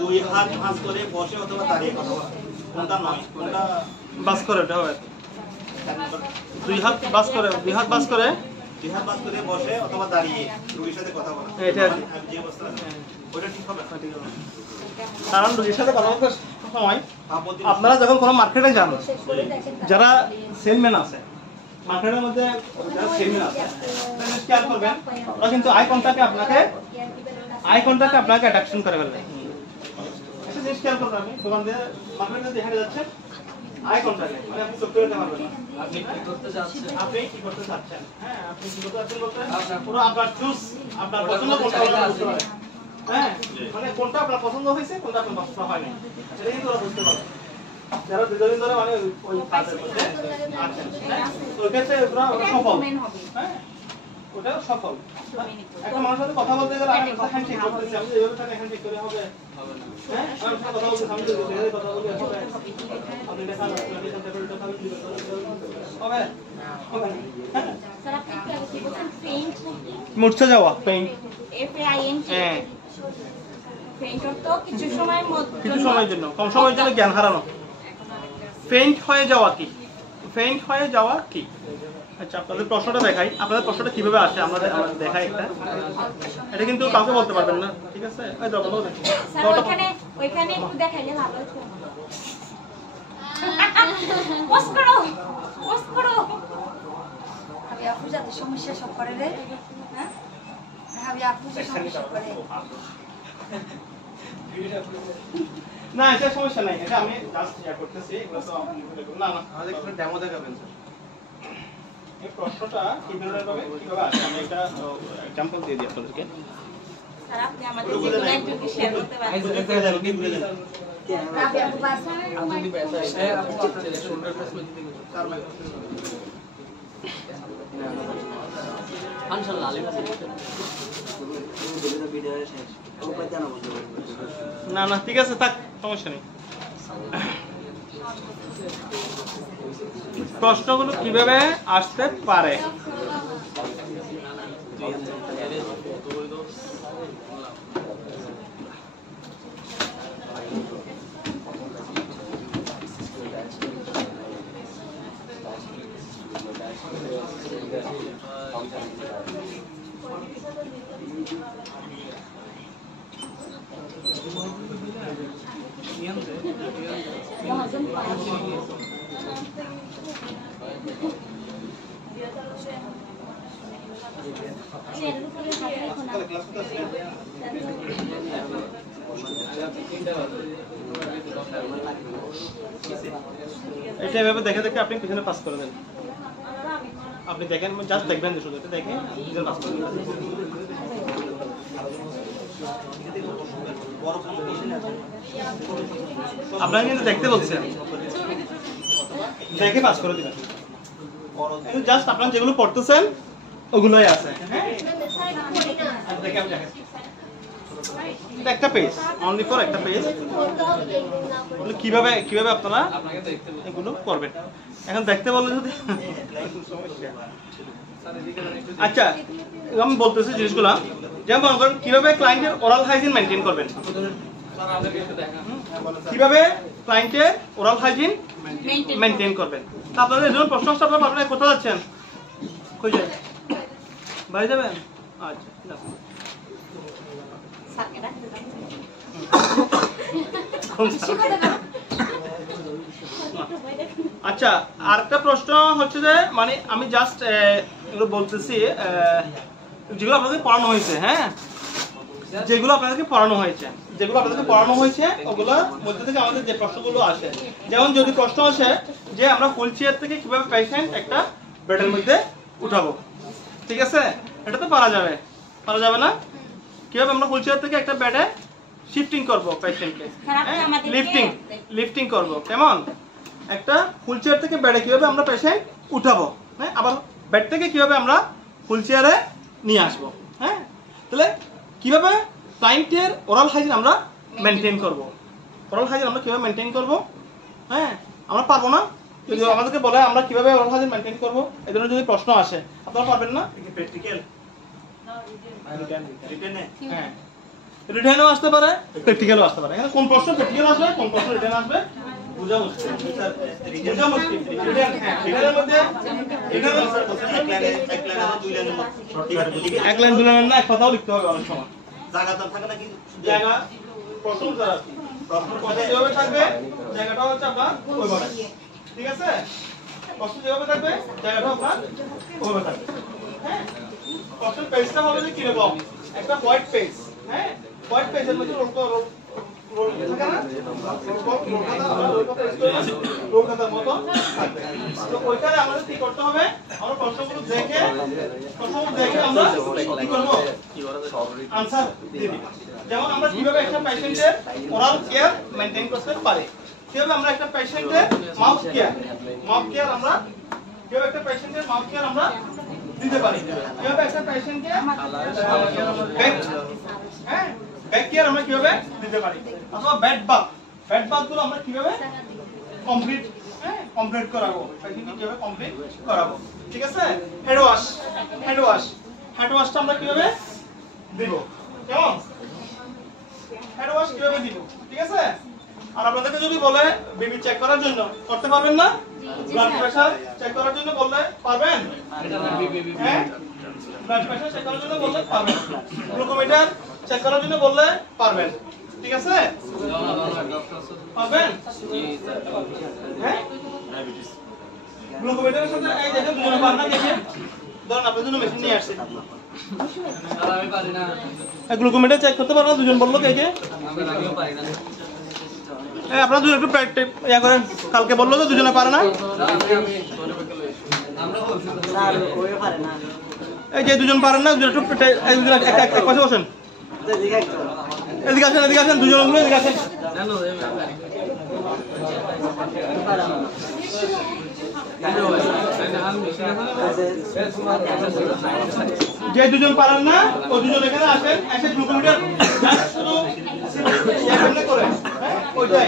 দুই হাত ভাঁজ করে বসে অথবা দাঁড়িয়ে কথা বলা। কোনটা নয়, কোনটা বাস করে ওটা হবে। দুই হাত বাস করে দুই হাত বাস করে বসে অথবা দাঁড়িয়ে রোগীর সাথে কথা বলা। এটা আর কি। যে অবস্থা আছে ওটা ঠিক হবে না। কারণ রোগীর সাথে কথা বলার সময় আপনারা যখন কোনো মার্কেটে যান, যারা সেলম্যান আছে মার্কেটের মধ্যে, যারা সেলম্যান আছে তারা খেয়াল করবেন, ওরা কিন্তু আই কন্টাক্টে আপনাকে অ্যাট্রাকশন করে ফেলবে। একটা জিনিস খেয়াল করবেন, আপনি দোকান দিয়ে মার্কেটে যদি হেঁটে যাচ্ছেন, আই কন্টাক্টে মানে আপনি চোখ ফেরাতে পারবেন না। আপনি কি করতে চাচ্ছেন, হ্যাঁ আপনি কি করতে চাচ্ছেন বলতে পুরো আপনার চুজ, আপনার পছন্দ কোনটা বুঝতে পারেন। হ্যাঁ, মানে কোনটা আপনার পছন্দ হয়েছে, কোনটা আপনার পছন্দ হয় নাই, সেটা কিন্তু ওরা বুঝতে পারবে। যারা দীর্ঘদিন ধরে মানে ওই কাজের মধ্যে আছেন, ওই ক্ষেত্রে ওরা সফল। হ্যাঁ, ওটা সফল। একটা মানুষের সাথে কথা বলতে গেলে আমি হ্যান্ডশেক করতেছি, আমি এইভাবে তাকে হ্যান্ডশেক করে হবে? হ্যাঁ, আমার সাথে কথা বলতে আমি যদি দেখে কথা বলতে হবে, আপনি দেখা হবে স্যার আপনি কি বলছেন ফেইন্ট মূর্ছা যাওয়া, পেইন্ট। FAINT হ্যাঁ, ফেইন্ট অর্থ কিছু সময়ের মধ্যে কিছু সময়ের জন্য, কম সময়ের জন্য জ্ঞান হারানো। ফেইন্ট হয়ে যাওয়া কি? ফেইন্ট হয়ে যাওয়া কি? আচ্ছা, আপনাদের প্রশ্নটা দেখাই। আপনাদের প্রশ্নটা কিভাবে আসে আমরা দেখাই একটা। এটা কিন্তু কাউকে বলতে পারবেন না, ঠিক আছে? ওই দাও বলো। স্যার ওইখানে একটু দেখাইলে ভালো হতো। পোস্ট করো। আমি আপু যাতে সমস্যা সব করে রে, হ্যাঁ আমি আপু যে সমস্যা করে। না, এটা সমস্যা নাই, এটা আমি জাস্ট শেয়ার করতেছি। এগুলো তো আপনি না আমাদের একটু ডেমো দেখাবেন স্যার। এই প্রশ্নটা কিভাবে আসে আমি একটা एग्जांपल দিয়ে দিই আপনাদেরকে। স্যার আপনি আমাদের যেগুলো একটু শেয়ার করতে পারেন। আমি আপু বাস না না, ঠিক আছে, থাক, সমস্যা নেই। প্রশ্নগুলো কিভাবে আসতে পারে? এটা এভাবে দেখে দেখে আপনি পিছনে পাস করে দেন। আপনি দেখেন, জাস্ট দেখবেন, শুধু এটা দেখে পিছনে পাস করে দেন। আপনারা কিন্তু দেখতে বলছেন, দেখে পাস করে দিবেন। জাস্ট আপনারা যেগুলো পড়তেছেন ওগুলোই আছে। দেখে আমি দেখাচ্ছি। একটা পেজ, অনলি ফর একটা পেজ। কিভাবে আপনারা এগুলো করবেন এখন দেখতে বললে যদি। আচ্ছা, আমি বলতেছি জিনিসগুলো, যেমন কিভাবে ক্লায়েন্টের ওরাল হাইজিন মেনটেন করবেন, কিভাবে ক্লায়েন্টের ওরাল হাইজিন মেনটেন করবেন। আপনাদের এই জন্য প্রশ্ন আসতে আপনারা আপনারা কোথায় যাচ্ছেন? কই যাবেন? বাড়ি যাবেন? আচ্ছা, ঠিক আছে। আচ্ছা, আরেকটা প্রশ্ন হচ্ছে যে মানে আমি জাস্ট এগুলো বলতেছি যেগুলো আপনাদের পড়ানো হয়েছে। হ্যাঁ, যেগুলো আপনাদেরকে পড়ানো হয়েছে ওগুলোর মধ্যে থেকে আমাদের যে প্রশ্নগুলো আসে, যেমন যদি প্রশ্ন আসে যে আমরা ফুল চেয়ার থেকে কিভাবে পেশেন্ট একটা বেডের মধ্যে উঠাবো, ঠিক আছে? এটা তো পারা যাবে না? কিভাবে আমরা ফুল চেয়ার থেকে একটা বেডে শিফটিং করব পেশেন্টকে, লিফটিং করব, কেমন? একটা ফুল চেয়ার থেকে বেডে কিভাবে আমরা পেশেন্ট উঠাবো, হ্যাঁ, আবার বেড থেকে কিভাবে আমরা ফুল চেয়ারে নিয়ে আসবো। হ্যাঁ, তাহলে কিভাবে ক্লায়েন্টের ওরাল হাইজিন আমরা মেনটেন করব। ওরাল হাইজিন আমরা কিভাবে মেনটেন করব? হ্যাঁ, আমরা পারবো না? যদি আমাদেরকে বলে আমরা কিভাবে ওরাল হাইজিন মেনটেন করব, এই ধরনের যদি প্রশ্ন আসে আপনারা পারবেন না? প্র্যাকটিক্যাল রিটেনে হ্যাঁ, রিটেনও আসতে পারে, প্র্যাকটিক্যালও আসতে পারে। এখানে কোন প্রশ্ন প্র্যাকটিক্যাল আসবে, কোন প্রশ্ন রিটেন আসবে বুঝা মুশকিল। বুঝা মুশকিল। রিটেন, হ্যাঁ, রিটেনের মধ্যে রিটেন এক লাইন দুই লাইন না, এক কথাও লিখতে হবে অনেক সময়। জায়গা তো থাকে না কি জায়গা প্রশ্ন ছাড়া প্রশ্ন কথা যেভাবে থাকবে জায়গাটাও হচ্ছে আপনার ওইভাবে, ঠিক আছে? প্রশ্ন যেভাবে থাকবে জায়গাটাও আপনার ওইভাবে থাকবে। হ্যাঁ, প্রশ্নের পেজটা হবে যে কিরকম একটা হোয়াইট পেজ। হ্যাঁ, হোয়াইট পেজের মধ্যে রোল থাকে না, রোল খাতার মতো থাকবে। তো ওইখানে আমাদের কি করতে হবে, আমরা প্রশ্নগুলো দেখে আমরা কি করবো, আনসার দিয়ে দিব। যেমন আমরা কিভাবে একটা পেশেন্টের ওরাল কেয়ার মেইনটেইন করতে পারি, কিভাবে আমরা একটা পেশেন্টের মাউথ কেয়ার আমরা কিভাবে একটা পেশেন্টের মাউথ কেয়ার আমরা দিতে পারি, কিভাবে একটা পেশেন্টকে ব্যাক কেয়ার আমরা কিভাবে দিতে পারি, অথবা ব্যাড বাথ গুলো আমরা কিভাবে কমপ্লিট করাবো, পেশেন্টকে কিভাবে কমপ্লিট করাবো, ঠিক আছে? হেড ওয়াশটা আমরা কিভাবে দিব, কেমন হেড ওয়াশ কিভাবে দিব, ঠিক আছে? আর আপনাদেরকে যদি বলে বিপি চেক করার জন্য করতে পারবেন না, ব্লাড প্রেসার চেক করার জন্য বললে পারবেন, হ্যাঁ, ব্লাড প্রেসার চেক করার জন্য বললে পারবেন, গ্লুকোমিটার চেক করার জন্য বললে পারবেন, ঠিক আছে? পারবেন, হ্যাঁ, গ্লুকোমিটারের সাথে এই দেখেন দুজনে পারেন না, দেখেন ধরুন আপনাদের জন্য মেশিন নিয়ে আসছে, আমি পারি না, গ্লুকোমিটার চেক করতে পারেন না, দুজন বললো কে আমিও পারি না। আপনারা দুজন একটু ইয়া করেন, কালকে বললো তো দুজনে পারে না, এই যে দুজন পারেন না, দুজন একটু এক পাশে বসেন, এদিকে আসেন দুজন এদিকে আসেন। যে দুজন পারেন না ও দুজন এখানে আসেন, এসে গ্লুকোমিটার শুধু করে ওইটাই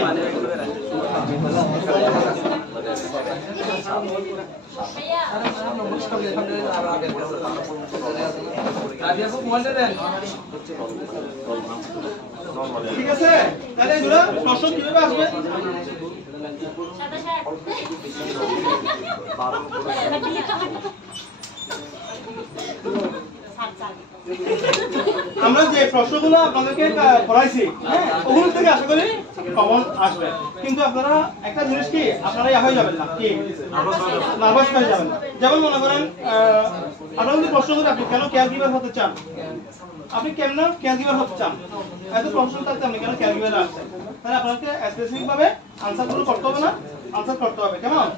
ঠিক আছে? তাহলে এগুলো প্রশ্ন কিভাবে আসবে, আমরা যে প্রশ্নগুলো আপনাদেরকে পড়াইছি, হ্যাঁ, ওগুলো থেকে আশা করি কমন আসবে। কিন্তু আপনারা একটা জিনিস কি আপনারা ইয়া হয়ে যাবেন না, কি নার্ভাস হয়ে যাবেন না। যেমন মনে করেন আপনারা যদি প্রশ্ন করি আপনি কেন কেয়ার গিভার হতে চান, আপনি কেন কেয়ার গিভার হতে চান, এত প্রশ্ন থাকতে আপনি কেন কেয়ার গিভার আসছেন, তাহলে আপনাকে স্পেসিফিক ভাবে আনসারগুলো করতে হবে না, আনসার করতে হবে, কেমন?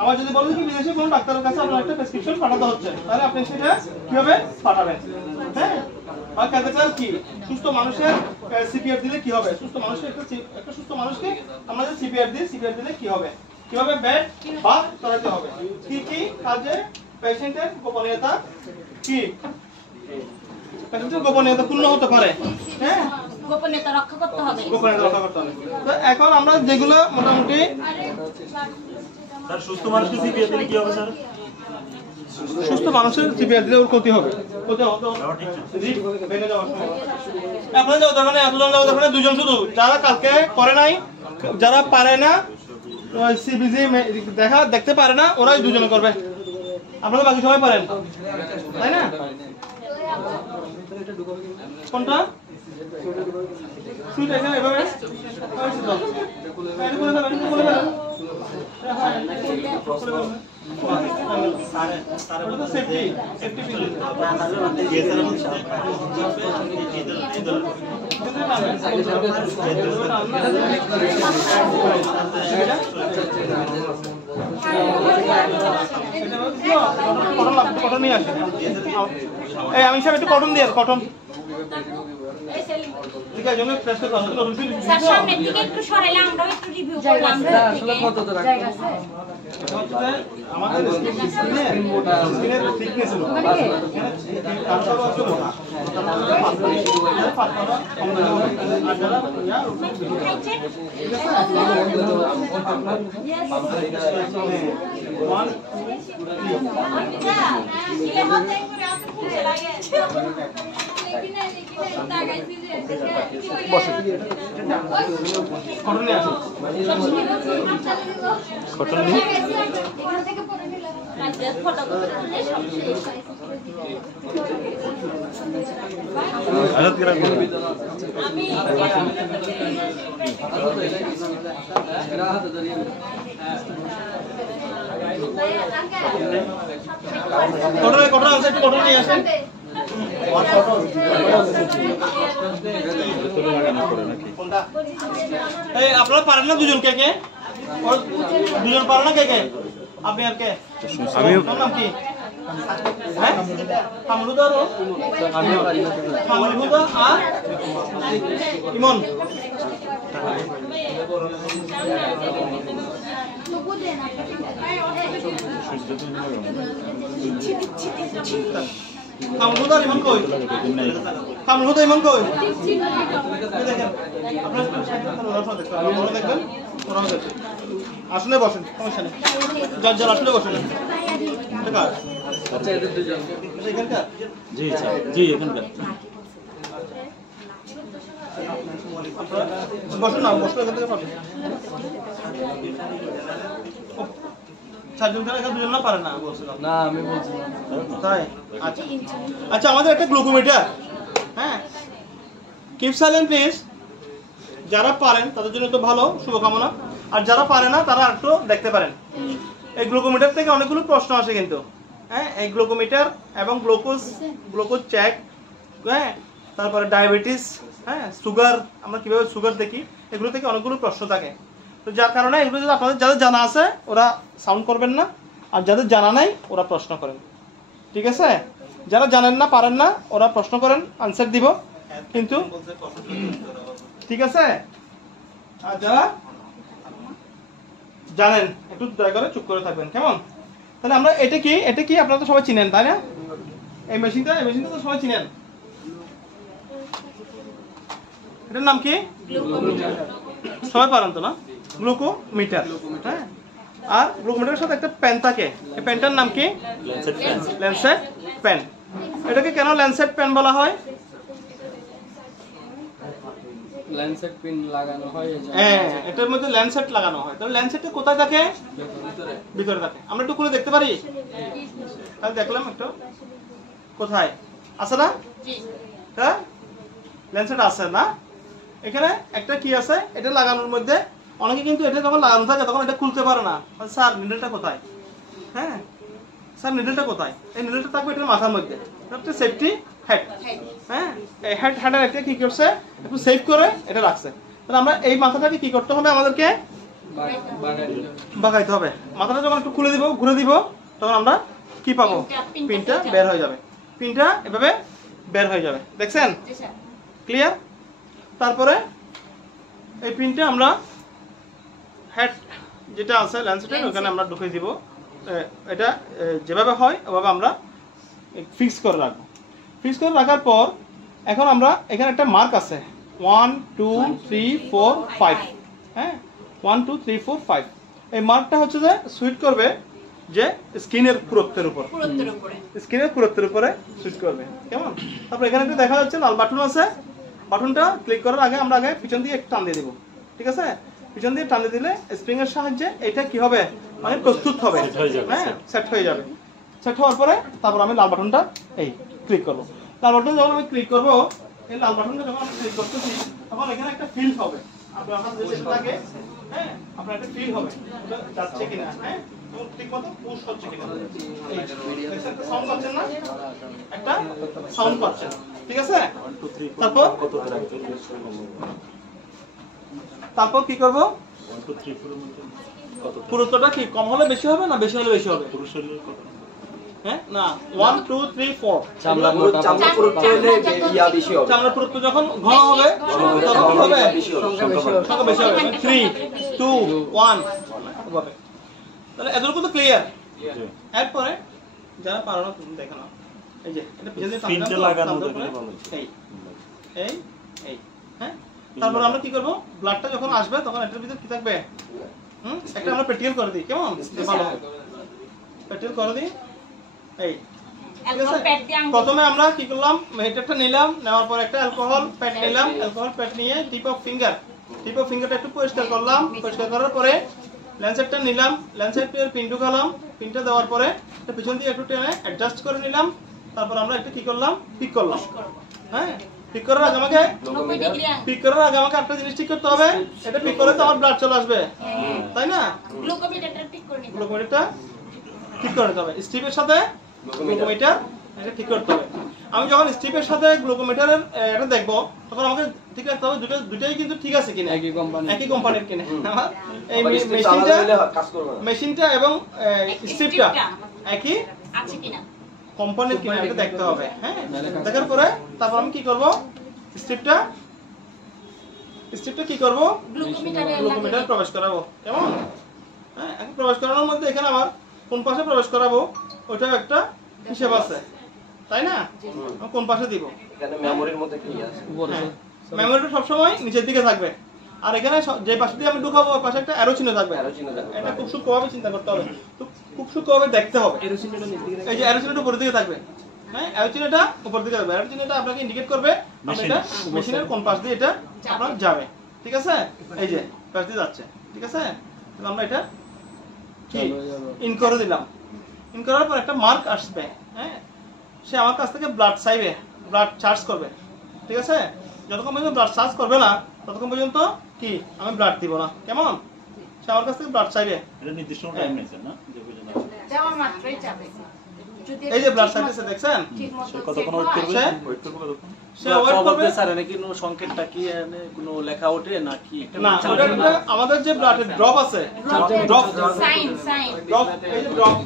আবার যদি বলেন কি বিদেশে কোনো ডাক্তারের কাছে আপনার একটা প্রেসক্রিপশন পাঠাতে হচ্ছে, তাহলে আপনি সেটা কিভাবে পাঠাবেন, হ্যাঁ? আর ক্যাথেটার কি সুস্থ মানুষের সিপিআর দিলে কি হবে, সুস্থ মানুষের একটা সুস্থ মানুষকে আমরা যে সিপিআর দিলে কি হবে, কিভাবে বেড বাথ করাতে হবে, কি কাজে পেশেন্টের গোপনীয়তা কি পেশেন্টের গোপনীয়তা পূর্ণ হতে পারে, হ্যাঁ, গোপনীয়তা রক্ষা করতে হবে। তো এখন আমরা যেগুলো মোটামুটি স্যার সুস্থ মানুষকে সিপিআর দিলে কি হবে স্যার? সুস্থ মানুষের সিপিআর দিলে ওর ক্ষতি হবে, আপনাদের যাওয়ার দরকার নেই, এতজন যাওয়ার দরকার নেই, দুজন শুধু, যারা কালকে করে নাই, যারা পারে না সিবিজি দেখতে পারে না, ওরাই দুজনে করবে, আপনারা বাকি সবাই পারেন, তাই না? কোনটা সুইট এখানে এভাবে কটন নিয়ে আসে, এই আমি সব একটু কটন দিয়ে, কটন ঠিক আছে জন্য ফ্রেশ করে আসলে স্যার সামনের দিকে একটু সরাইলে আমরাও একটু রিভিউ করলাম আসলে কত তো জায়গা আছে আমাদের স্কিনের থিকনেস হলো কাঁচা আছে মোটা কটনে আসো কটনে আজাদ গ্রাম কটনে কটনে আছে একটু কটনে নিয়ে আসেন এই আপনারা পারেন না দুজন কে কে দুজন পারেন না কে কে আপনি আর কে আমি নাম কি হ্যাঁ হামলুদা আর হামলুদা আর ইমন হামলুদা ইমন কই হামলুদা ইমন কই দেখেন আপনারা দেখবেন ওরা দেখবেন আসলে বসেন সমস্যা নেই যার যার আসলে বসেন আচ্ছা এদের দুজন এখানকার জি জি এখানকার বসুন না বসলে এখান থেকে পাবেন চারজন কেন এখানে দুজন না পারে না বলছিলাম না আমি বলছি তাই আচ্ছা আচ্ছা আমাদের একটা গ্লুকোমিটার হ্যাঁ কিপ সাইলেন্ট প্লিজ যারা পারেন তাদের জন্য তো ভালো শুভকামনা আর যারা পারে না তারা একটু দেখতে পারেন এই গ্লুকোমিটার থেকে অনেকগুলো প্রশ্ন আসে কিন্তু হ্যাঁ এই গ্লুকোমিটার এবং গ্লুকোজ চেক হ্যাঁ তারপরে ডায়াবেটিস হ্যাঁ সুগার আমরা কিভাবে সুগার দেখি এগুলো থেকে অনেকগুলো প্রশ্ন থাকে তো যার কারণে এগুলো যদি আপনাদের যাদের জানা আছে ওরা সাউন্ড করবেন না আর যাদের জানা নাই ওরা প্রশ্ন করেন ঠিক আছে যারা জানেন না পারেন না ওরা প্রশ্ন করেন আনসার দিব কিন্তু ঠিক আছে আর যারা জানেন একটু দয়া করে চুপ করে থাকবেন কেমন তাহলে আমরা এটা কি আপনারা তো সবাই চিনেন তাই না এই মেশিনটা তো সবাই চিনেন এটার নাম কি সবাই পারেন তো না গ্লুকোমিটার হ্যাঁ আর গ্লুকোমিটারের সাথে একটা পেন থাকে এই পেনটার নাম কি ল্যান্সেট পেন এটাকে কেন ল্যান্সেট পেন বলা হয় ল্যান্সেট পিন লাগানো হয় হ্যাঁ এটার মধ্যে ল্যান্সেট লাগানো হয় তাহলে ল্যান্সেটটা কোথায় থাকে ভিতরে থাকে আমরা একটু খুলে দেখতে পারি তাহলে দেখলাম একটু কোথায় আছে না হ্যাঁ ল্যান্সেট আছে না এখানে একটা কি আছে এটা লাগানোর মধ্যে অনেকে কিন্তু এটা যখন লাগানো থাকে তখন এটা খুলতে পারে না স্যার নিডলটা কোথায় হ্যাঁ স্যার নিডলটা কোথায় এই নিডলটা থাকবে এটার মাথার মধ্যে একটা সেফটি হেড হ্যাঁ এই হেডের একটা কি করছে একটু সেভ করে এটা রাখছে তাহলে আমরা এই মাথাটাকে কি করতে হবে আমাদেরকে বাগাইতে হবে মাথাটা যখন একটু খুলে দিব ঘুরে দিব তখন আমরা কি পাবো পিনটা বের হয়ে যাবে পিনটা এভাবে বের হয়ে যাবে দেখছেন ক্লিয়ার তারপরে এই পিনটা আমরা হেড যেটা আছে ল্যান্সেটের ওখানে আমরা ঢুকিয়ে দিব এটা যেভাবে হয় ওভাবে আমরা ফিক্স করে রাখবো ফিক্স করে রাখার পর এখন আমরা এখানে একটা মার্ক আছে 1 2 3 4 5 হ্যাঁ 1 2 3 4 5 এই মার্কটা হচ্ছে যে সুইট করবে যে স্কিনের পুরুত্বের উপরে সুইট করবে কেমন তারপর এখানে একটা দেখা যাচ্ছে লাল বাটন আছে বাটনটা ক্লিক করার আগে আমরা আগে পিছন দিয়ে একটু টান দিয়ে দিব ঠিক আছে পিছন দিয়ে টান দিয়ে দিলে স্প্রিং এর সাহায্যে এটা কি হবে মানে প্রস্তুত হবে হ্যাঁ সেট হয়ে যাবে সেট হওয়ার পরে তারপর আমি লাল বাটনটা এই ক্লিক করব লাল বাটন যখন আমি ক্লিক করব এই লাল বাটনটা যখন আমি ক্লিক করতেছি তখন এখানে একটা ফিল হবে আপনার যেটা লাগে হ্যাঁ আপনার একটা ফিল হবে যাচ্ছে কিনা হ্যাঁ ঠিকমতো পুশ হচ্ছে কিনা একটা সাউন্ড পাচ্ছেন না একটা সাউন্ড পাচ্ছেন ঠিক আছে তারপর কি করব 1 2 3 4 পুরুত্বটা কি কম হলে বেশি হবে না বেশি হলে বেশি হবে হ্যাঁ না 1 2 3 4 চামড়া পুরুত্ব হলে ইয়া বেশি হবে। চামড়া পুরুত্ব যখন ঘন হবে তখন কি হবে? সংখ্যা বেশি হবে। 3 2 1 হবে। তাহলে এতটুকু তো ক্লিয়ার। এরপরে যারা পারো না তুমি দেখো না, এই যে এটা পিছনে তিনটে লাগানো দেখলে ভালো। এই এই এই হ্যাঁ, তারপর আমরা কি করব, ব্লাডটা যখন আসবে তখন এটার ভিতর কি থাকবে, একটা আমরা প্র্যাকটিক্যাল করে দিই, কেমন ভালো হবে, প্র্যাকটিক্যাল করে দিই। এই প্রথমে আমরা কি করলাম, মিটারটা নিলাম, নেওয়ার পর একটা অ্যালকোহল প্যাড নিলাম, অ্যালকোহল প্যাড নিয়ে টিপ অফ ফিঙ্গারটা একটু পরিষ্কার করলাম, পরিষ্কার করার পরে ল্যান্সেটটা নিলাম, ল্যান্সেটের পিন ঢুকালাম, পিনটা দেওয়ার পরে এটা পিছন দিয়ে একটু টেনে অ্যাডজাস্ট করে নিলাম, তারপর আমরা একটু কি করলাম, পিক করলাম। হ্যাঁ, পিক করার আগে আমাকে একটা জিনিস ঠিক করতে হবে, এটা পিক করে তো আমার ব্লাড চলে আসবে, তাই না? গ্লুকোমিটারটা ঠিক করে নিতে হবে, স্ট্রিপের সাথে গ্লুকোমিটার এটা ঠিক করতে হবে। আমি যখন স্ট্রিপের সাথে গ্লুকোমিটারের এটা দেখবো তখন আমাকে ঠিক রাখতে হবে দুটাই কিন্তু ঠিক আছে কিনা, একই কোম্পানির কিনা। এই মেশিনটা এবং স্ট্রিপটা একই আছে কিনা, কোম্পানির কিনা এটা দেখতে হবে। হ্যাঁ, দেখার পরে তারপর আমি কি করব, স্ট্রিপটা কি করব, গ্লুকোমিটার প্রবেশ করাবো, কেমন? হ্যাঁ, এখন প্রবেশ করানোর মধ্যে এখানে আমার কোন পাশে প্রবেশ করাবো ওইটাও একটা হিসাব আছে, তাই না? কোন পাশে দিব, এখানে মেমোরির মধ্যে কি আছে, মেমোরিটা সবসময় নিচের দিকে থাকবে, আর এখানে যে পাশে দিয়ে আমি ঢুকাবো ওই পাশে একটা অ্যারো চিহ্ন থাকবে। এটা খুব সূক্ষ্মভাবে চিন্তা করতে হবে, খুব সূক্ষ্মভাবে দেখতে হবে। এই যে অ্যারো চিহ্নটা উপরের দিকে থাকবে, হ্যাঁ, অ্যারো চিহ্নটা উপরের দিকে থাকবে, অ্যারো চিহ্নটা আপনাকে ইন্ডিকেট করবে এটা মেশিনের কোন পাশ দিয়ে এটা আপনার যাবে, ঠিক আছে? এই যে পাশ দিয়ে যাচ্ছে, ঠিক আছে? তাহলে আমরা এটা কি ইন করে দিলাম, ইন করার পর একটা মার্ক আসবে, হ্যাঁ, সে আমার কাছ থেকে ব্লাড চাইবে, ব্লাড চার্জ করবে, ঠিক আছে? যতক্ষণ পর্যন্ত ব্লাড চার্জ করবে না ততক্ষণ পর্যন্ত কি আমি ব্লাড দিব না, কেমন? সে আমার কাছ থেকে ব্লাড চাইবে, এটা নির্দিষ্ট টাইম আছে না, যে পর্যন্ত দেওয়া মাত্রই যাবে। এই যে ব্লাড চাইতেছে দেখছেন, কতক্ষণ ওয়েট করবে, সে ওয়েট করবে স্যার, এনে কি কোনো সংকেতটা কি এনে কোনো লেখা ওঠে নাকি না, ওটা আমাদের যে ব্লাডের ড্রপ আছে, ড্রপ সাইন ড্রপ, এই যে ড্রপ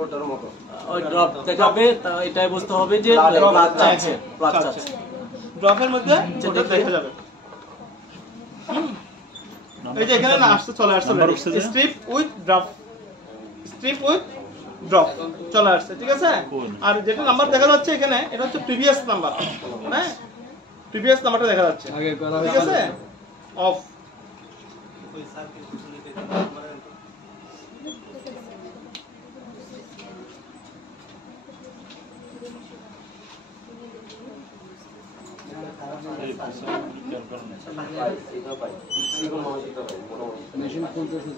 ওটার মতো ওই ড্রপ দেখাবে, তা এটাই বুঝতে হবে যে ব্লাড চাচ্ছে, ব্লাড চাচ্ছে। ড্রপের মধ্যে ওটা দেখা যাবে। এই যে এখানে না আসছে, চলে আসছে strip with drop, strip with drop চলে আসছে, ঠিক আছে? আর যেটা নাম্বার দেখা যাচ্ছে এখানে এটা হচ্ছে প্রিভিয়াস নাম্বার, হ্যাঁ, প্রিভিয়াস নাম্বারটা দেখা যাচ্ছে, ঠিক আছে? অফ ওই সার্কিট মেশিন খুলতেছে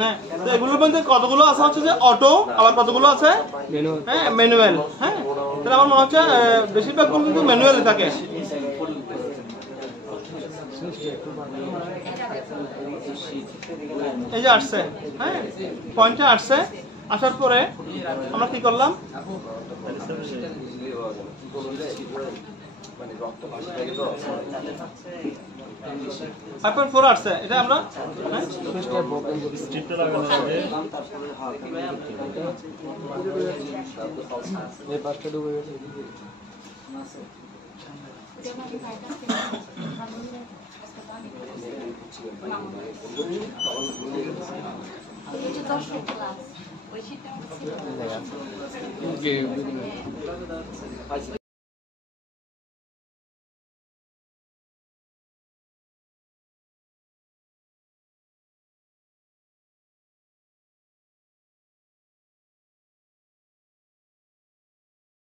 হ্যাঁ, তো এগুলোর মধ্যে কতগুলো আছে হচ্ছে যে অটো, আবার কতগুলো আছে হ্যাঁ ম্যানুয়াল। হ্যাঁ, তাহলে আমার মনে হচ্ছে বেশিরভাগ কিন্তু ম্যানুয়ালে থাকে। এই যে আসছে, হ্যাঁ, পয়েন্টটা আসছে, আসার পরে আমরা কি করলাম, ফোর আসছে, এটা আমরা স্ট্রিপটা লাগানো আছে, এই পাঁচটা ডুবে গেছে। দর্শক ক্লাস ওই শীতটা